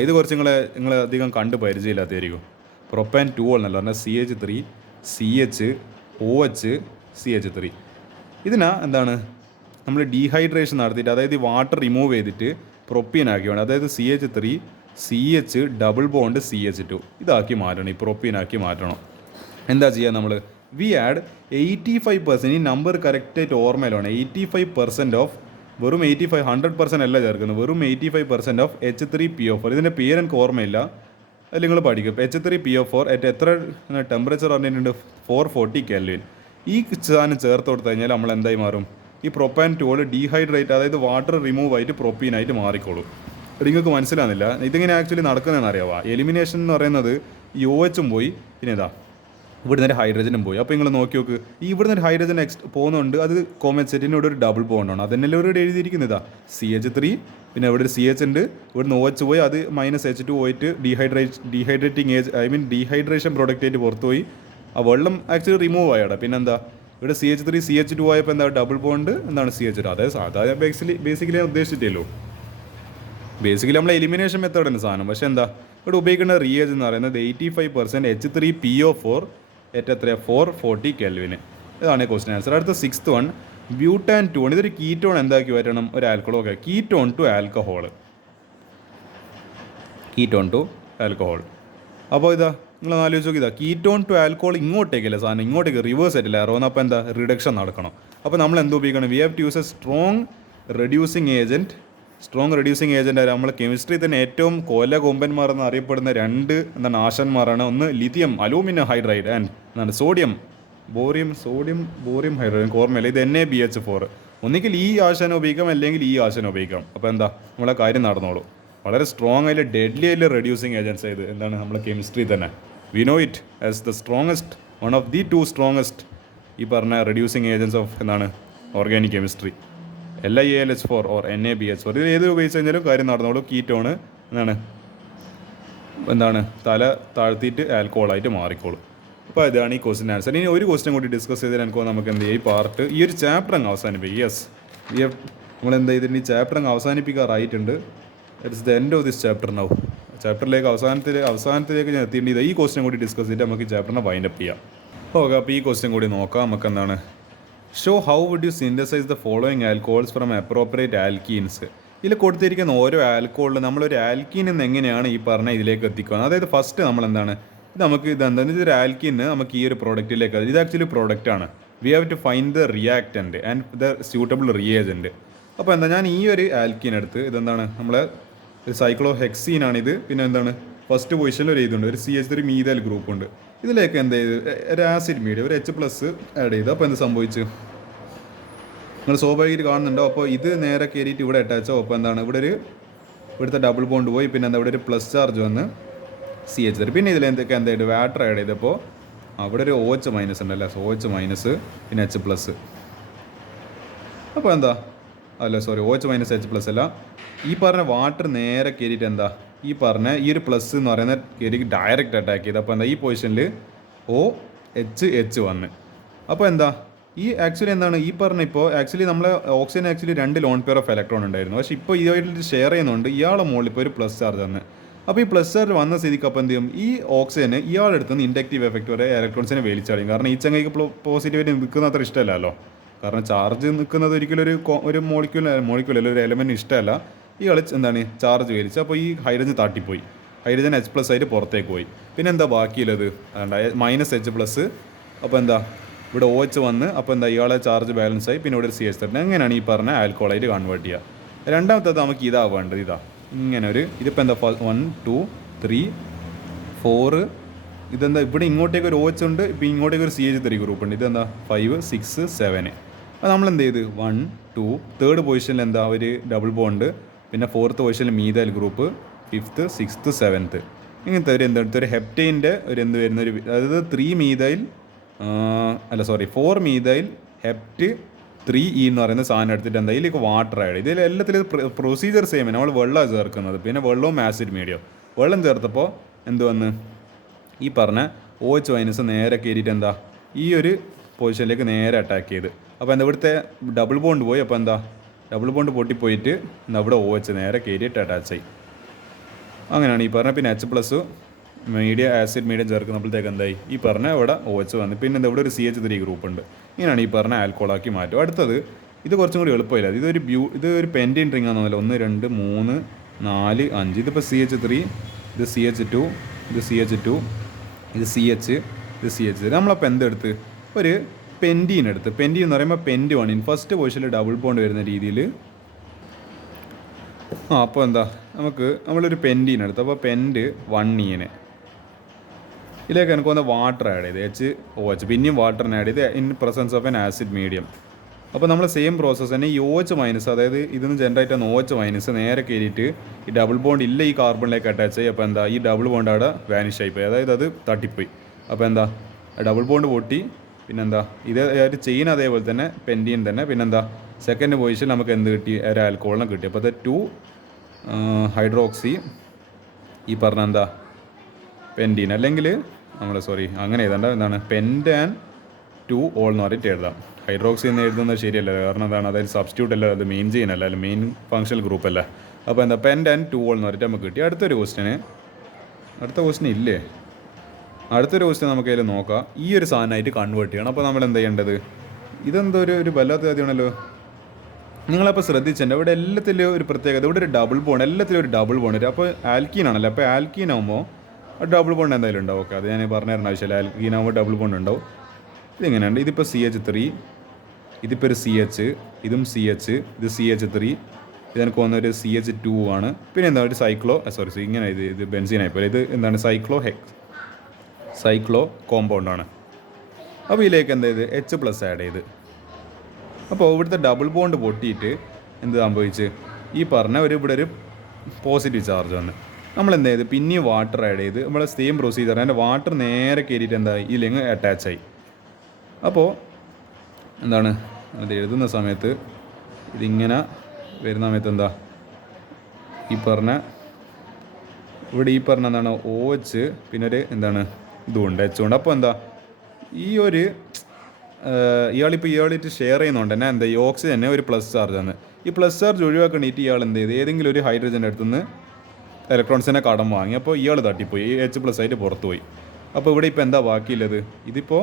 ഇത് കുറച്ച് നിങ്ങൾ അധികം കണ്ട് പരിചയമില്ലാത്തതായിരിക്കും. പ്രൊപ്പാൻ-2-ol എന്നല്ല പറഞ്ഞാൽ CH3 CHOH CH3. ഇതിനാ എന്താണ് നമ്മൾ ഡീഹൈഡ്രേഷൻ നടത്തിയിട്ട്, അതായത് ഈ വാട്ടർ റിമൂവ് ചെയ്തിട്ട് പ്രൊപ്പീനാക്കി വേണം, അതായത് CH3 CH double bond CH2 ഇതാക്കി മാറ്റണം, ഈ പ്രൊപ്പീനാക്കി മാറ്റണം. എന്താ ചെയ്യുക നമ്മൾ, വി ആഡ് 85%, ഈ നമ്പർ കറക്റ്റായിട്ട് ഓർമ്മയിലാണ്, 85% ഓഫ്, വെറും 85, 100% അല്ല ചേർക്കുന്നത്, വെറും 85% ഓഫ് H3PO4. ഇതിൻ്റെ പേര് എനിക്ക് ഓർമ്മയില്ല, അത് നിങ്ങൾ പഠിക്കും. H3PO4 എത്ര ടെമ്പറേച്ചർ പറഞ്ഞിട്ടുണ്ട്, 440 Kelvin. ഈ സാധനം ചേർത്ത് കൊടുത്തു കഴിഞ്ഞാൽ നമ്മൾ എന്തായി മാറും, ഈ പ്രൊപ്പാൻ-2-ol ഡീഹൈഡ്രേറ്റ്, അതായത് വാട്ടർ റിമൂവ് ആയിട്ട് പ്രൊപ്പീനായിട്ട് മാറിക്കോളും. നിങ്ങൾക്ക് മനസ്സിലാകുന്നില്ല ഇതിങ്ങനെ ആക്ച്വലി നടക്കുന്നതെന്ന് അറിയാവാ. എലിമിനേഷൻ എന്ന് പറയുന്നത് ഈ OH പോയി, പിന്നെ ഇതാ ഇവിടുന്ന് ഒരു ഹൈഡ്രജനും പോയി. അപ്പോൾ നിങ്ങൾ നോക്കി നോക്ക്, ഈ ഇവിടുന്ന് ഒരു ഹൈഡ്രജൻ പോകുന്നുണ്ട്, അത് കോമ്പൻസേറ്റിനോട് ഒരു ഡബിൾ ബോണ്ടാണ്. അതന്നെല്ലാം ഇവിടെ എഴുതിയിരിക്കുന്നതാ CH3, പിന്നെ ഇവിടെ ഒരു CH ഉണ്ട്, ഇവിടുന്ന് OH പോയി, അത് -H2 പോയിട്ട് ഡീഹൈഡ്രേറ്റിംഗ് ഡീഹൈഡ്രേഷൻ പ്രോഡക്റ്റ് ആയിട്ട് പുറത്ത് പോയി. ആ വെള്ളം ആക്ച്വലി റിമൂവ് ആയടാ. പിന്നെന്താ ഇവിടെ CH3 CH2 ആയപ്പോൾ എന്താ ഡബിൾ ബോണ്ട് എന്താണ് CH2. അതായത് സാധാരണ ബേസിക്കലി ഞാൻ ഉദ്ദേശിച്ചിട്ടല്ലോ, ബേസിക്കലി നമ്മളെ എലിമിനേഷൻ മെത്തേഡ് തന്നെ സാധനം. പക്ഷേ എന്താ ഇവിടെ ഉപയോഗിക്കുന്ന റിയേജ് എന്ന് പറയുന്നത് 85% H3PO4 എത്ര 440 കെൽവിന്. ഇതാണ് ക്വസ്റ്റ്യൻ ആൻസർ. അടുത്ത 6th വൺ, ബ്യൂട്ടാൻ 2 ആണ്. ഇതൊരു കീറ്റോൺ എന്താക്കി വരണം, ഒരു alcohol. Okay, ketone to alcohol. അപ്പോൾ ഇതാ നിങ്ങൾ ആലോചിച്ച് നോക്കി, ഇതാ കീറ്റോൺ ടു ആൽക്കഹോൾ ഇങ്ങോട്ടേക്കല്ലേ സാധനം, ഇങ്ങോട്ടേക്ക് റിവേഴ്സ് ആയിട്ടില്ല ഇറങ്ങുന്ന. അപ്പോൾ എന്താ റിഡക്ഷൻ നടക്കണം. അപ്പോൾ നമ്മൾ എന്ത് ഉപയോഗിക്കണം, we have to use a strong reducing agent ആയി നമ്മൾ കെമിസ്ട്രി തന്നെ ഏറ്റവും കൊമ്പന്മാർ എന്ന് അറിയപ്പെടുന്ന രണ്ട് ആശന്മാരാണ്. ഒന്ന് lithium aluminium hydride and ബോറിയം hydride. ഓർമ്മയില്ല, ഇത് NaBH4. ഒന്നുകിൽ ഈ ആശാനം ഉപയോഗിക്കാം, അല്ലെങ്കിൽ ഈ ആശാനം ഉപയോഗിക്കാം. അപ്പോൾ എന്താ നമ്മളെ കാര്യം നടന്നോളൂ. വളരെ സ്ട്രോങ് ആയിട്ട് ഡെഡ്ലി ആയിട്ട് റെഡ്യൂസിങ് ഏജൻസ് ആയത് എന്താണ് നമ്മളെ കെമിസ്ട്രി തന്നെ. We know it as the strongest, one of the 2 strongest ഈ പറഞ്ഞ reducing agents of organic chemistry. LiAlH4 or NaBH4. ഇത് ഏത് ഉപയോഗിച്ച് കഴിഞ്ഞാലും കാര്യം നടന്നോളൂ. കീറ്റോണ് തല താഴ്ത്തിയിട്ട് ആൽക്കഹോളായിട്ട് മാറിക്കോളും. അപ്പോൾ ഇതാണ് ഈ ക്വസ്റ്റ്യൻ ആൻസർ. ഇനി ഒരു ക്വസ്റ്റ്യൻ കൂടി ഡിസ്കസ് ചെയ്താൽ എനിക്ക് നമുക്ക് എന്ത് ചെയ്യാം, ഈ പാർട്ട് ഈ ഒരു ചാപ്റ്റർ അങ്ങ് അവസാനിപ്പിക്കും. യെസ്, നമ്മൾ എന്താ ഇതിന് ഈ ചാപ്റ്റർ അങ്ങ് അവസാനിപ്പിക്കാറായിട്ടുണ്ട്. It's the end of this chapter now. ചാപ്റ്ററിലേക്ക് അവസാനത്തിലേക്ക് ഞാൻ എത്തിയിട്ടുണ്ട്. ഈ ക്വസ്റ്റ്യൻ കൂടി ഡിസ്കസ് ചെയ്തിട്ട് നമുക്ക് ഈ ചാപ്റ്ററിനെ വൈൻഡപ്പ് ചെയ്യാം. ഓക്കെ, അപ്പോൾ ഈ ക്വസ്റ്റ്യൻ കൂടി നോക്കാം. നമുക്ക് എന്താണ്, show how would you synthesize the following alcohols from appropriate alkenes. ഇതിൽ കൊടുത്തിരിക്കുന്ന ഓരോ ആൽക്കഹോളിൽ നമ്മളൊരു ആൽക്കീനിൽ നിന്ന് എങ്ങനെയാണ് ഈ പറഞ്ഞ ഇതിലേക്ക് എത്തിക്കുക. അതായത് ഫസ്റ്റ് നമ്മൾ എന്താണ്, ഇതൊരു ആൽക്കീന് നമുക്ക് ഈ ഒരു പ്രോഡക്റ്റിലേക്ക്, ഇത് ആക്ച്വലി പ്രോഡക്റ്റാണ്. We have to find the reactant and the suitable reagent. അപ്പോൾ എന്താ, ഞാൻ ഈ ഒരു ആൽക്കീൻ എടുത്ത് ഇതെന്താണ് നമ്മളെ സൈക്ലോഹെക്സീനാണിത്. പിന്നെ എന്താണ് ഫസ്റ്റ് പൊസിഷനിൽ ഒരു ഇതുണ്ട്, ഒരു CH3 മീഥൈൽ ഗ്രൂപ്പ് ഉണ്ട്. ഇതിലേക്ക് എന്ത് ചെയ്ത് ഒരു ആസിഡ് മീഡിയം ഒരു H+ ആഡ് ചെയ്തു. അപ്പോൾ എന്ത് സംഭവിച്ചു നിങ്ങൾ സ്വാഭാവികമായിട്ട് കാണുന്നുണ്ടോ. അപ്പോൾ ഇത് നേരെ കയറിയിട്ട് ഇവിടെ അറ്റാച്ചോ. അപ്പോൾ എന്താണ് ഇവിടുത്തെ ഡബിൾ ബോണ്ട് പോയി, പിന്നെ എന്താ ഇവിടെ ഒരു പ്ലസ് ചാർജ് വന്ന് CH3. പിന്നെ ഇതിലെന്തൊക്കെ എന്തായിട്ട് വാട്ടർ ആഡ് ചെയ്തപ്പോൾ അവിടെ ഒരു OH- ഉണ്ടല്ലോ, OH- പിന്നെ H+. അപ്പോൾ എന്താ OH- അല്ല, ഈ പറഞ്ഞ വാട്ടർ നേരെ കയറിയിട്ട് എന്താ ഈ പറഞ്ഞ ഈ ഒരു പ്ലസ് എന്ന് പറയുന്ന കയറി ഡയറക്റ്റ് അറ്റാക്ക് ചെയ്ത്. അപ്പോൾ എന്താ ഈ പൊസിഷനിൽ OH വന്ന്. അപ്പോൾ എന്താ ഈ ആക്ച്വലി എന്താണ് ഈ പറഞ്ഞ, ഇപ്പോൾ ആക്ച്വലി നമ്മളെ oxygen actually 2 lone pair of electron ഉണ്ടായിരുന്നു. പക്ഷേ ഇപ്പോൾ ഇതുമായിട്ട് ഷെയർ ചെയ്യുന്നുണ്ട് ഇയാളെ മുകളിൽ ഇപ്പോൾ ഒരു പ്ലസ് ചാർജ് വന്ന്. അപ്പോൾ ഈ പ്ലസ് ചാർജ് വന്ന സ്ഥിതിക്ക് അപ്പോൾ എന്ത് ചെയ്യും, ഈ ഓക്സിജന് ഇയാളുടെ അടുത്ത് നിന്ന് ഇൻഡക്റ്റീവ് എഫക്റ്റ് വരെ ഇലക്ട്രോൺസിനെ വലിച്ചറിയും. കാരണം ഈ ചങ്ങയ്ക്ക് പോസിറ്റീവായിട്ട് നിൽക്കുന്ന അത്ര ഇഷ്ടമല്ലല്ലോ. കാരണം ചാർജ് നിൽക്കുന്നത് ഒരിക്കലും ഒരു മോളിക്യൂൾ അല്ലെങ്കിൽ ഒരു എലമെൻറ്റ് ഇഷ്ടമല്ല. ഈ എന്താണ് ചാർജ് വലിച്ച്, അപ്പോൾ ഈ ഹൈഡ്രജൻ താട്ടിപ്പോയി, ഹൈഡ്രജൻ H+ ആയിട്ട് പുറത്തേക്ക് പോയി. പിന്നെ എന്താ ബാക്കിയുള്ളത് -H+. അപ്പോൾ എന്താ ഇവിടെ OH വന്ന്, അപ്പോൾ എന്താ ഇയാളെ ചാർജ് ബാലൻസ് ആയി, പിന്നെ ഇവിടെ ഒരു CH3. എങ്ങനെയാണ് ഈ പറഞ്ഞ ആൽക്കഹോളായിട്ട് കൺവേർട്ട് ചെയ്യുക. രണ്ടാമത്തത് നമുക്ക് ഇതാ വേണ്ടത്, ഇതാ ഇങ്ങനെ ഒരു ഇതിപ്പോൾ എന്താ 1 2 3 4 ഇതെന്താ ഇവിടെ ഇങ്ങോട്ടേക്ക് ഒരു OH ഉണ്ട്, ഇപ്പോൾ ഇങ്ങോട്ടേക്ക് ഒരു CH3 ഗ്രൂപ്പ് ഉണ്ട്. ഇതെന്താ 5 6 7. അപ്പോൾ നമ്മൾ എന്ത് ചെയ്ത് 1 2 തേർഡ് പൊസിഷനിൽ എന്താ ഒരു ഡബിൾ ബോണ്ട്, പിന്നെ 4th പൊസിഷനിൽ methyl group, 5th 6th 7th ഇങ്ങനത്തെ ഒരു ഒരു ഹെപ്റ്റൈൻ്റെ ഒരു വരുന്ന ഒരു, അതായത് 4 മീഥൈൽ ഹെപ്റ്റ് 3E എന്ന് പറയുന്ന സാധനം എടുത്തിട്ട് എന്താ ഇതിലേക്ക് വാട്ടർ ആഡ്. ഇതിൽ എല്ലാത്തിലും പ്രൊസീജിയർ സെയിം. നമ്മൾ വെള്ളമാണ് ചേർക്കുന്നത്, പിന്നെ വെള്ളവും ആസിഡ് മീഡിയം. വെള്ളം ചേർത്തപ്പോൾ എന്ത് വന്ന് ഈ പറഞ്ഞ OH- നേരെ കയറിയിട്ട് എന്താ ഈ ഒരു പൊസിഷനിലേക്ക് നേരെ അറ്റാക്ക് ചെയ്ത്. അപ്പോൾ എന്താ ഇവിടുത്തെ ഡബിൾ ബോണ്ട് പോയി. അപ്പോൾ എന്താ ഡബിൾ ബോണ്ട് പൊട്ടിപ്പോയിട്ട് അവിടെ OH നേരെ കയറിയിട്ട് അറ്റാച്ച് ആയി. അങ്ങനെയാണ് ഈ പറഞ്ഞ. പിന്നെ H+ ആസിഡ് മീഡിയം ചേർക്കുന്നപ്പോഴത്തേക്ക് എന്തായി ഈ പറഞ്ഞ ഇവിടെ OH വന്ന്, പിന്നെ എന്താ ഇവിടെ ഒരു CH3 ഗ്രൂപ്പ് ഉണ്ട്. ഇങ്ങനെയാണ് ഈ പറഞ്ഞ ആൽക്കഹോളാക്കി മാറ്റും. അടുത്തത് ഇത് കുറച്ചും കൂടി എളുപ്പമില്ല. ഇതൊരു പെൻറ്റീൻ റിംഗ് ആണെന്നല്ലോ. 1 2 3 4 5. ഇതിപ്പോൾ CH3, ഇത് CH2, ഇത് CH2, ഇത് CH, ഇത് CH3. നമ്മളപ്പോൾ എന്തെടുത്ത് ഒരു പെൻറ്റീൻ എടുത്ത്, പെൻറ്റീൻ എന്ന് പറയുമ്പോൾ പെൻറ്റ് ഫസ്റ്റ് പൊസിഷനിൽ ഡബിൾ ബോണ്ട് വരുന്ന രീതിയിൽ. അപ്പോൾ എന്താ നമ്മളൊരു പെൻറ്റീൻ എടുത്ത്, അപ്പോൾ പെൻറ്റ് 1E ഇതിലേക്ക് എനിക്ക് വാട്ടർ ആഡ് ചെയ്ത് HOH, പിന്നെയും വാട്ടറിന് ആഡ് ചെയ്ത് in presence of an acid medium. അപ്പോൾ നമ്മൾ സെയിം പ്രോസസ്സ് തന്നെ ഈ OH മൈനസ്, അതായത് ഇതിന്ന് ജനറേറ്റ് ആകുന്ന OH മൈനസ് നേരെ കയറിയിട്ട് ഈ ഡബിൾ ബോണ്ട് ഇല്ല ഈ കാർബണിലേക്ക് അറ്റാച്ച് ആയി. അപ്പോൾ എന്താ ഈ ഡബിൾ ബോണ്ട് അവിടെ വാനിഷ് ആയിപ്പോയി, അതായത് അത് തട്ടിപ്പോയി. അപ്പോൾ എന്താ ഡബിൾ ബോണ്ട് പൊട്ടി. പിന്നെന്താ ഇത് ചെയിൻ അതേപോലെ തന്നെ പെൻഡിയൻ തന്നെ. പിന്നെന്താ സെക്കൻഡ് പൊസിഷൻ നമുക്ക് എന്ത് കിട്ടി? ഒരു ആൽക്കഹോളിനെ കിട്ടി. അപ്പോൾ അത് 2 ഹൈഡ്രോക്സി ഈ പറഞ്ഞ എന്താ പെൻഡീൻ, അല്ലെങ്കിൽ നമ്മൾ അങ്ങനെ എഴുതേണ്ട, എന്താണ് പെൻറ്റാൻ 2 ഓൾ എന്ന് പറഞ്ഞിട്ട് എഴുതാം. ഹൈഡ്രോക്സി എന്ന് എഴുതുന്നത് ശരിയല്ല, കാരണം എന്താണ് അതായത് സബ്സ്റ്റിറ്റ്യൂട്ട് അല്ല, അത് മെയിൻ ചെയിൻ അല്ല, അല്ലെങ്കിൽ മെയിൻ ഫങ്ഷണൽ ഗ്രൂപ്പ് അല്ല. അപ്പോൾ എന്താ പെൻറ്റാൻ 2 ഓൾ എന്ന് പറഞ്ഞിട്ട് നമുക്ക് കിട്ടി. അടുത്ത ക്വസ്റ്റ്യൻ ഇല്ലേ? അടുത്തൊരു ക്വസ്റ്റ്യൻ നമുക്ക് അതിൽ നോക്കാം. ഈ ഒരു സാധനമായിട്ട് കൺവേർട്ട് ചെയ്യണം. അപ്പോൾ നമ്മൾ എന്താ ചെയ്യേണ്ടത്? ഇതെന്തോ ഒരു വല്ലാത്ത കാര്യമാണല്ലോ. നിങ്ങളപ്പോൾ ശ്രദ്ധിച്ചിട്ടുണ്ട്, ഇവിടെ എല്ലാത്തിലും ഒരു പ്രത്യേകത, ഇവിടെ ഒരു ഡബിൾ ബോണ്ട്, എല്ലാത്തിലും ഒരു ഡബിൾ ബോണ്ട് വരും. അപ്പോൾ ആൽക്കീൻ ആണല്ലോ, അപ്പോൾ ആൽക്കീൻ ആകുമ്പോൾ ഡബിൾ ബോണ്ട് എന്തായാലും ഉണ്ടാവും. ഓക്കെ, അത് ഞാൻ പറഞ്ഞു തരേണ്ട ആവശ്യമില്ല. ആൽക്കീൻ ആകുമ്പോൾ ഡബിൾ ബോണ്ട് ഉണ്ടാവും. ഇതിങ്ങനെയുണ്ട്. ഇതിപ്പോൾ CH3, ഇതിപ്പോൾ ഒരു CH, ഇതും CH, ഇത് CH3, ഇതെനിക്ക് തോന്നുന്നൊരു CH2 ആണ്. പിന്നെ എന്താ ഒരു ഇങ്ങനെ ഇത് ബെൻസീനായിപ്പോലെ. ഇത് എന്താണ് സൈക്ലോ കോമ്പൗണ്ടാണ്. അപ്പോൾ ഇതിലേക്ക് എന്താ ചെയ്ത് H+ ആഡ് ചെയ്ത്. അപ്പോൾ ഇവിടുത്തെ ഡബിൾ ബോണ്ട് പൊട്ടിയിട്ട് എന്ത് സംഭവിച്ച്? ഈ പറഞ്ഞ ഇവിടെ ഒരു പോസിറ്റീവ് ചാർജ് വന്ന് നമ്മൾ എന്ത് ചെയ്ത് പിന്നെയും വാട്ടർ ആഡ് ചെയ്ത് നമ്മൾ സെയിം പ്രൊസീജിയർ. അതിൻ്റെ വാട്ടർ നേരെ കയറിയിട്ട് എന്തായി ഈ ലിങ്ക് അറ്റാച്ചായി. അപ്പോൾ എന്താണ് അത് എഴുതുന്ന സമയത്ത് ഇതിങ്ങനെ വരുന്ന സമയത്ത് എന്താ ഈ പറഞ്ഞ എന്താണ് OH പിന്നെ ഒരു എന്താണ് ഇതുകൊണ്ട് H കൊണ്ട്. അപ്പോൾ എന്താ ഇയാളിട്ട് ഷെയർ ചെയ്യുന്നുണ്ട് തന്നെ എന്താ ഈ ഓക്സിജനെ ഒരു പ്ലസ് ചാർജ് ആണ്. ഈ പ്ലസ് ചാർജ് ഒഴിവാക്കണിട്ട് ഇയാൾ എന്ത് ചെയ്ത് ഏതെങ്കിലും ഒരു ഹൈഡ്രജൻ്റെ അടുത്തുനിന്ന് ഇലക്ട്രോൺസിനെ കടം വാങ്ങി. അപ്പോൾ ഇയാൾ തട്ടിപ്പോയി, H+ ആയിട്ട് പുറത്തു പോയി. അപ്പോൾ ഇവിടെ ഇപ്പോൾ എന്താ ബാക്കിയുള്ളത്? ഇപ്പോൾ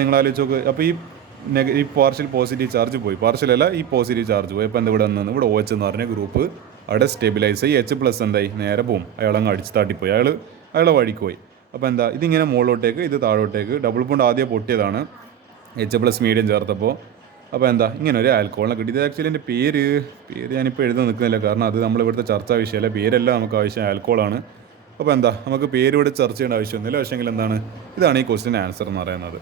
നിങ്ങൾ ആലോചിച്ച് നോക്ക്. അപ്പോൾ ഈ പാർഷ്യൽ പോസിറ്റീവ് ചാർജ് പോയി, പാർഷ്യലല്ല ഈ പോസിറ്റീവ് ചാർജ് പോയി. അപ്പോൾ എന്താ ഇവിടെ ഇവിടെ OH എന്ന് പറഞ്ഞ ഗ്രൂപ്പ് അവിടെ സ്റ്റെബിലൈസ് ആയി. H+ എന്തായി നേരെ പോവും, അയാളങ്ങ് അടിച്ച് തട്ടിപ്പോയി, അയാളെ വഴിക്ക് പോയി. അപ്പോൾ എന്താ ഇതിങ്ങനെ മുകളിലോട്ടേക്ക് ഇത് താഴോട്ടേക്ക്. ഡബിൾ ബോണ്ട് ആദ്യം പൊട്ടിയതാണ് H+ മീഡിയം ചേർത്തപ്പോൾ. അപ്പോൾ എന്താ ഇങ്ങനെ ഒരു ആൽക്കഹോളിനെ കിട്ടി. ഇത് ആക്ച്വലി എൻ്റെ പേര് ഞാനിപ്പോൾ എഴുതാൻ നിൽക്കുന്നില്ല, കാരണം അത് നമ്മളിവിടുത്തെ ചർച്ചാ വിഷയമല്ല. പേരെല്ലാം നമുക്ക് ആവശ്യം ആൽക്കഹോളാണ്. അപ്പോൾ എന്താ നമുക്ക് പേര് ഇവിടെ ചർച്ച ചെയ്യേണ്ട ആവശ്യമൊന്നുമില്ല. പക്ഷേങ്കിൽ എന്താണ് ഇതാണ് ഈ ക്വസ്റ്റ്യൻ ആൻസർ എന്ന് പറയുന്നത്.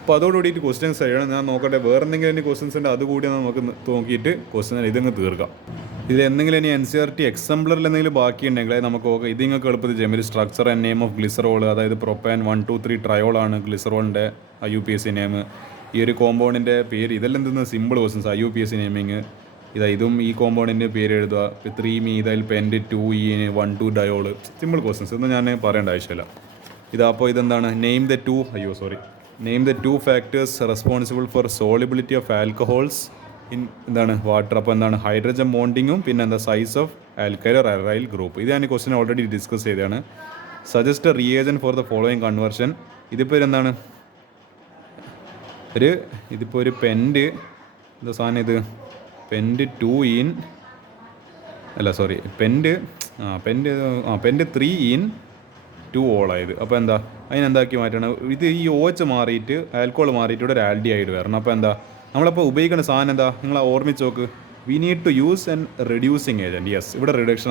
അപ്പോൾ അതോടുകൂടിയിട്ട് ക്വസ്റ്റ്യൻസ് കഴിയണം. ഞാൻ നോക്കട്ടെ വേറെ എന്തെങ്കിലും ഇനി ക്വസ്റ്റ്യൻസ് ഉണ്ട്, അതുകൂടി നമുക്ക് നോക്കിയിട്ട് ക്വസ്റ്റ്യൻ ഇതങ്ങ് തീർക്കാം. ഇതിൽ എന്തെങ്കിലും ഇനി NCERT എക്സാമ്പിളറിൽ എന്തെങ്കിലും ബാക്കിയുണ്ടെങ്കിൽ നമുക്ക് നോക്കാം. ഇത് നിങ്ങൾക്ക് എളുപ്പത്തിൽ ജെമിൽ structure and name of glycerol, അതായത് പ്രൊപ്പാൻ 1, 2, 3 ട്രയോളാണ് ഗ്ലിസറോളിൻ്റെ IUPAC നെയിം. ഈ ഒരു കോമ്പൗണ്ടിൻ്റെ പേര് ഇതെല്ലാം എന്തെന്ന് സിമ്പിൾ ക്വസ്റ്റ്യൻസ്. IUPAC നെയിമിങ് ഇതും ഈ കോമ്പൗണ്ടിൻ്റെ പേര് എഴുതുക. 3 മീഥൈൽ പെൻറ്റ് 2 1, 2 ഡയോൾ. സിമ്പിൾ ക്വസ്റ്റ്യൻസ് ഒന്നും ഞാൻ പറയേണ്ട ആവശ്യമില്ല. അപ്പോൾ ഇതെന്താണ് name the 2 factors responsible for solubility of alcohols in എന്താണ് വാട്ടർ. അപ്പോൾ എന്താണ് ഹൈഡ്രജൻ ബോണ്ടിങ്ങും പിന്നെ എന്താ size of alkyl or aryl group. ഇത് ഞാൻ ഈ ക്വസ്റ്റ്യൻ ഓൾറെഡി ഡിസ്കസ് ചെയ്തതാണ്. Suggest reagent four the following conversion. ഇതിപ്പോൾ എന്താണ് ഇതിപ്പോൾ ഒരു പെൻറ്റ് എന്താ സാധനം ഇത് പെൻറ്റ് 3 ഓളായത്. അപ്പോൾ എന്താ അതിനെന്താക്കി മാറ്റണം? ഇത് ഈ OH മാറിയിട്ട് ആൽക്കഹോൾ മാറിയിട്ട് ഇവിടെ ഒരു ആൽഡിഹൈഡ് വരണം. അപ്പോൾ എന്താ നമ്മളപ്പോൾ ഉപയോഗിക്കുന്ന സാധനം എന്താ നിങ്ങൾ ഓർമ്മിച്ച് നോക്ക്. We need to use and reducing agent. Yes, ഇവിടെ റിഡക്ഷൻ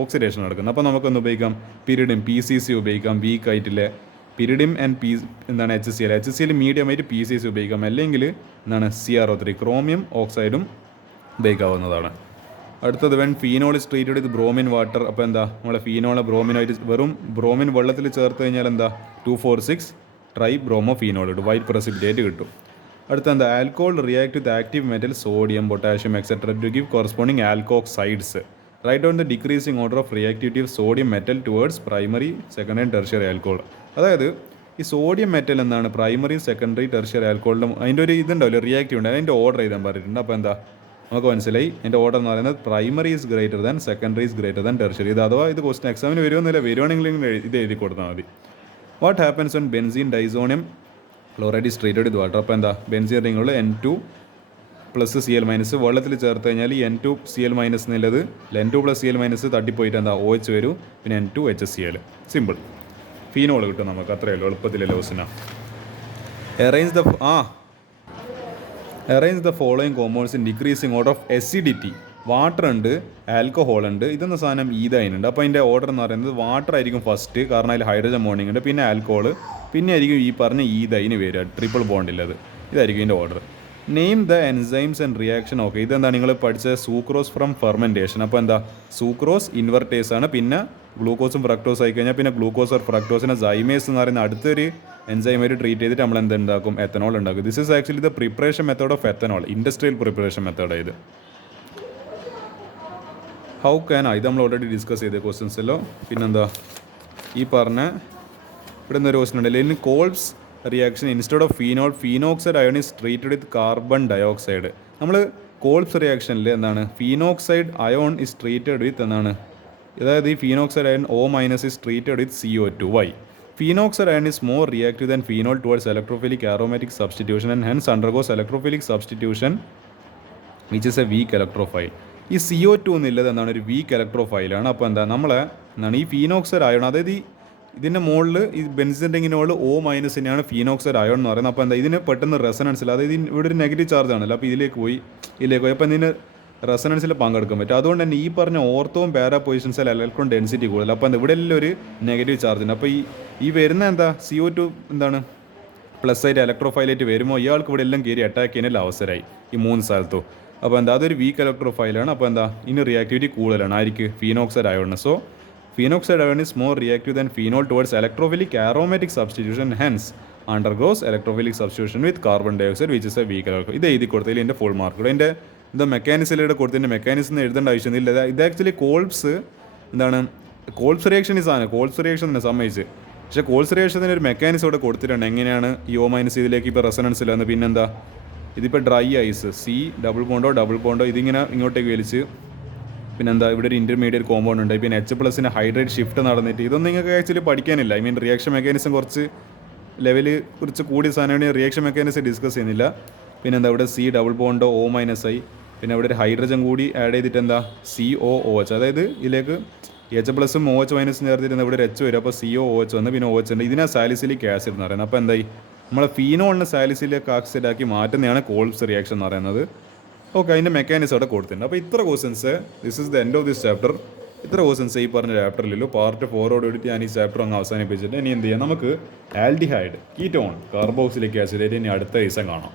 ഓക്സിഡേഷൻ നടക്കുന്നത്. അപ്പോൾ നമുക്കൊന്ന് ഉപയോഗിക്കാം പിരിഡിൻ PCC ഉപയോഗിക്കാം. വീക്ക് ആയിട്ടില്ലേ പിരിഡിം ആൻഡ് എന്താണ് HCl മീഡിയം ആയിട്ട് PCC ഉപയോഗിക്കാം. അല്ലെങ്കിൽ എന്താണ് CrO3 ക്രോമിയം ഓക്സൈഡും ഉപയോഗിക്കാവുന്നതാണ്. അടുത്തത് when phenol is treated with bromine water. അപ്പോൾ എന്താ നമ്മളെ ബ്രോമിനായിട്ട് വെറും ബ്രോമിൻ വെള്ളത്തിൽ ചേർത്ത് കഴിഞ്ഞാൽ എന്താ 2,4,6 ട്രൈ ബ്രോമോ ഫീനോൾ ഇട്ട് വൈറ്റ് പ്രസിപ്പിറ്റേറ്റ് കിട്ടും. അടുത്ത എന്താ alcohol react with active metal sodium potassium etcetera to give corresponding alkoxides. Write down the decreasing order of reactivity of sodium metal towards primary secondary and tertiary alcohol. അതായത് ഈ sodium metal എന്താണ് primary secondary tertiary ആൽക്കഹോളിൻ്റെ അതിൻ്റെ ഒരു ഇതുണ്ടാവില്ല reactive ഉണ്ട്, അതിൻ്റെ order എഴുതാൻ പറഞ്ഞിട്ടുണ്ട്. അപ്പോൾ എന്താ നമുക്ക് മനസ്സിലായി എൻ്റെ ഓർഡർ എന്ന് പറയുന്നത് primary is greater than secondary is greater than tertiary. ഇത് അഥവാ ഇത് ക്വസ്റ്റൻ എക്സാമിന് വരുവാണെങ്കിൽ ഇത് എഴുതി കൊടുത്താൽ മതി. What happens on benzene diazonium chloride is treated with water. അപ്പോൾ എന്താ ബെൻസീൻ റിങ്ങുള്ള N2+Cl- വെള്ളത്തിൽ ചേർത്ത് കഴിഞ്ഞാൽ ഈ N2Cl- എന്നുള്ളത് N2+Cl- തട്ടിപ്പോയിട്ട് എന്താ OH വരും, പിന്നെ N2HCl. സിമ്പിൾ. ഫീനോൾ കിട്ടും നമുക്ക്, അത്രയല്ലോ എളുപ്പത്തിലല്ലേ question. Arrange the following compounds in decreasing order of acidity. Water ഉണ്ട്, ആൽക്കഹോൾ ഉണ്ട്, ഇതെന്ന സാധനം ഈതൈനുണ്ട്. അപ്പോൾ അതിൻ്റെ ഓർഡർ എന്ന് പറയുന്നത് വാട്ടർ ആയിരിക്കും ഫസ്റ്റ്, കാരണം അതിൽ ഹൈഡ്രജൻ ബോണ്ടിങ് ഉണ്ട്, പിന്നെ ആൽക്കഹോൾ, പിന്നെ ആയിരിക്കും ഈ പറഞ്ഞ ഈതൈന് വരിക ട്രിപ്പിൾ ബോണ്ടില്ലത്. ഇതായിരിക്കും ഇതിൻ്റെ order. Name the enzymes and reaction. Okay, ഇതെന്താ നിങ്ങൾ പഠിച്ച സൂക്രോസ് ഫ്രം ഫെർമെൻറ്റേഷൻ. അപ്പോൾ എന്താ സൂക്രോസ് ഇൻവെർട്ടേസ് ആണ്, പിന്നെ ഗ്ലൂക്കോസും ഫ്രക്ടോസ് ആയി കഴിഞ്ഞാൽ പിന്നെ ഗ്ലൂക്കോസ് ഓർ ഫ്രക്ടോസിനെ സൈമേസ് എന്ന് പറയുന്ന അടുത്തൊരു എൻസൈമായിട്ട് ട്രീറ്റ് ചെയ്തിട്ട് നമ്മൾ എന്തുണ്ടാക്കും, എത്തനോൾ ഉണ്ടാക്കും. This is actually the preparation method of ethanol, industrial preparation method. ഇത് ഹൗ ക്യാൻ ഇത് നമ്മൾ ഓൾറെഡി ഡിസ്കസ് ചെയ്ത ക്വസ്റ്റ്യൻസല്ലോ. പിന്നെന്താ ഈ പറഞ്ഞ ഇവിടെ നിന്നൊരു ക്വസ്റ്റ്യൻ ഉണ്ടല്ലോ, in Kolbe's reaction instead of phenoxide ion is treated with carbon dioxide. നമ്മൾ കോൾബ്സ് റിയാക്ഷനിൽ എന്താണ് phenoxide ion is treated with എന്താണ്, അതായത് ഈ phenoxide ion O- is treated with CO2. Why? Phenoxide ion is more reactive than phenol towards electrophilic aromatic substitution and hence undergoes electrophilic substitution which is a weak electrophile. ഈ CO2 എന്നുള്ളത് എന്താണ്, ഒരു week ഇലക്ട്രോഫൈലാണ്. അപ്പോൾ എന്താ നമ്മളെ എന്താണ് ഈ phenoxide ion, അതായത് ഇതിൻ്റെ മുകളിൽ ഈ ബെൻസിൻ്റെ മുകളിൽ O- ഫീനോക്സൈഡ് അയോൺ എന്ന് പറയുന്നത്. അപ്പോൾ എന്താ ഇതിന് പെട്ടെന്ന് റെസനൻസിൽ, അതായത് ഇവിടെ ഒരു നെഗറ്റീവ് ചാർജ് ആണല്ലോ, അപ്പോൾ ഇതിലേക്ക് പോയി അപ്പോൾ ഇതിന് റെസനൻസിൽ പങ്കെടുക്കാൻ പറ്റും. അതുകൊണ്ട് തന്നെ ഈ പറഞ്ഞ ഓർത്തോവും പാരാ പൊസിഷൻസിൽ ഇലക്ട്രോൺ ഡെൻസിറ്റി കൂടുതൽ. അപ്പോൾ എന്താ ഇവിടെ എല്ലാം ഒരു നെഗറ്റീവ് ചാർജ് ഉണ്ട്. അപ്പോൾ ഈ വരുന്ന എന്താ CO2 എന്താണ് പ്ലസ് ആയിട്ട് ഇലക്ട്രോഫൈലായിട്ട് വരുമ്പോൾ ഇയാൾക്ക് ഇവിടെ എല്ലാം കയറി അറ്റാക്ക് ചെയ്യാനുള്ള അവസരമായി ഈ 3 സ്ഥലത്തും. അപ്പോൾ എന്താ അതൊരു വീക്ക് ഇലക്ട്രോഫൈലാണ്. അപ്പോൾ എന്താ ഇതിന് റിയാക്ടിവിറ്റി കൂടുതലാണ് ആയിരിക്കും ഫീനോക്സൈഡ് അയോണിന്. So phenoxide ion is more reactive than phenol towards electrophilic aromatic substitution, hence undergoes electrophilic substitution with carbon dioxide which is a weak electro. ഇത് എഴുതി കൊടുത്തതിൽ എൻ്റെ ഫുൾ മാർക്ക്. ഇവിടെ എൻ്റെ എന്താ മെക്കാനിസിലൂടെ കൊടുത്തതിൻ്റെ മെക്കാനിസം എഴുതേണ്ട ആവശ്യമൊന്നുമില്ല. ഇത് ആക്ച്വലി കോൾബ്സ് എന്താണ് കോൾബ്സ് റിയാക്ഷൻ ഈ സാധനം കോൾബ്സ് റിയാക്ഷൻ തന്നെ സമ്മതിച്ച്. പക്ഷേ കോൾബ്സ് റിയാക്ഷത്തിന് ഒരു മെക്കാനിസം ഇവിടെ കൊടുത്തിട്ടുണ്ട്. എങ്ങനെയാണ് ഈ O- ഇതിലേക്ക് ഇപ്പോൾ റെസനൻസിലാന്ന്. പിന്നെന്താ ഇതിപ്പോൾ ഡ്രൈ ഐസ് ഡബിൾ ബോണ്ടോ ഇതിങ്ങനെ ഇങ്ങോട്ടേക്ക് വലിച്ച് പിന്നെന്താ ഇവിടെ ഒരു ഇൻ്റർമീഡിയറ്റ് കോമ്പൗണ്ട് ഉണ്ട്. പിന്നെ H+ ഹൈഡ്രേറ്റ് ഷിഫ്റ്റ് നടന്നിട്ട് ഇതൊന്നും നിങ്ങൾക്ക് ആക്ച്വലി പഠിക്കാനില്ല. ഐ മീൻ റിയാക്ഷൻ മെക്കാനിസം കുറച്ച് ലെവൽ കുറച്ച് കൂടിയ സാധനമാണ്. റിയാക്ഷൻ മെക്കാനിസം ഡിസ്കസ് ചെയ്യുന്നില്ല. പിന്നെന്താ ഇവിടെ ഡബിൾ ബോണ്ടോ O-I, പിന്നെ ഇവിടെ ഒരു ഹൈഡ്രജൻ കൂടി ആഡ് ചെയ്തിട്ട് എന്താ COOH, അതായത് ഇതിലേക്ക് H+ഉം OH- ചേർത്തിട്ട് ഇവിടെ ഒരു H വരും. അപ്പോൾ COOH വന്ന് പിന്നെ OH ഉണ്ട്. ഇതിനാ സാലിസിലിക് ആസിഡ് എന്ന് പറയുന്നത്. അപ്പോൾ എന്തായി നമ്മളെ ഫീനോളിനെ സാലിസിലിക് ആസിഡ് ആക്കി മാറ്റുന്നതാണ് കോൾബ്സ് റിയാക്ഷൻ എന്ന് പറയുന്നത്. ഓക്കെ, അതിൻ്റെ മെക്കാനിസം അവിടെ കൊടുത്തിട്ടുണ്ട്. അപ്പോൾ ഇത്ര questions, this is the end of this chapter. ഇത്ര ക്വസ്റ്റൻസ് ഈ പറഞ്ഞ ചാപ്റ്ററിലല്ലോ. പാർട്ട് 4 എടുത്ത് ഞാൻ ഈ ചാപ്റ്റർ അങ്ങ് അവസാനിപ്പിച്ചിട്ട് ഇനി എന്ത് ചെയ്യാം, നമുക്ക് ആൽഡിഹൈഡ് കീറ്റോൺ കാർബോക്സിലിക് ആസിഡ് ഇനി അടുത്ത ദിവസം കാണാം.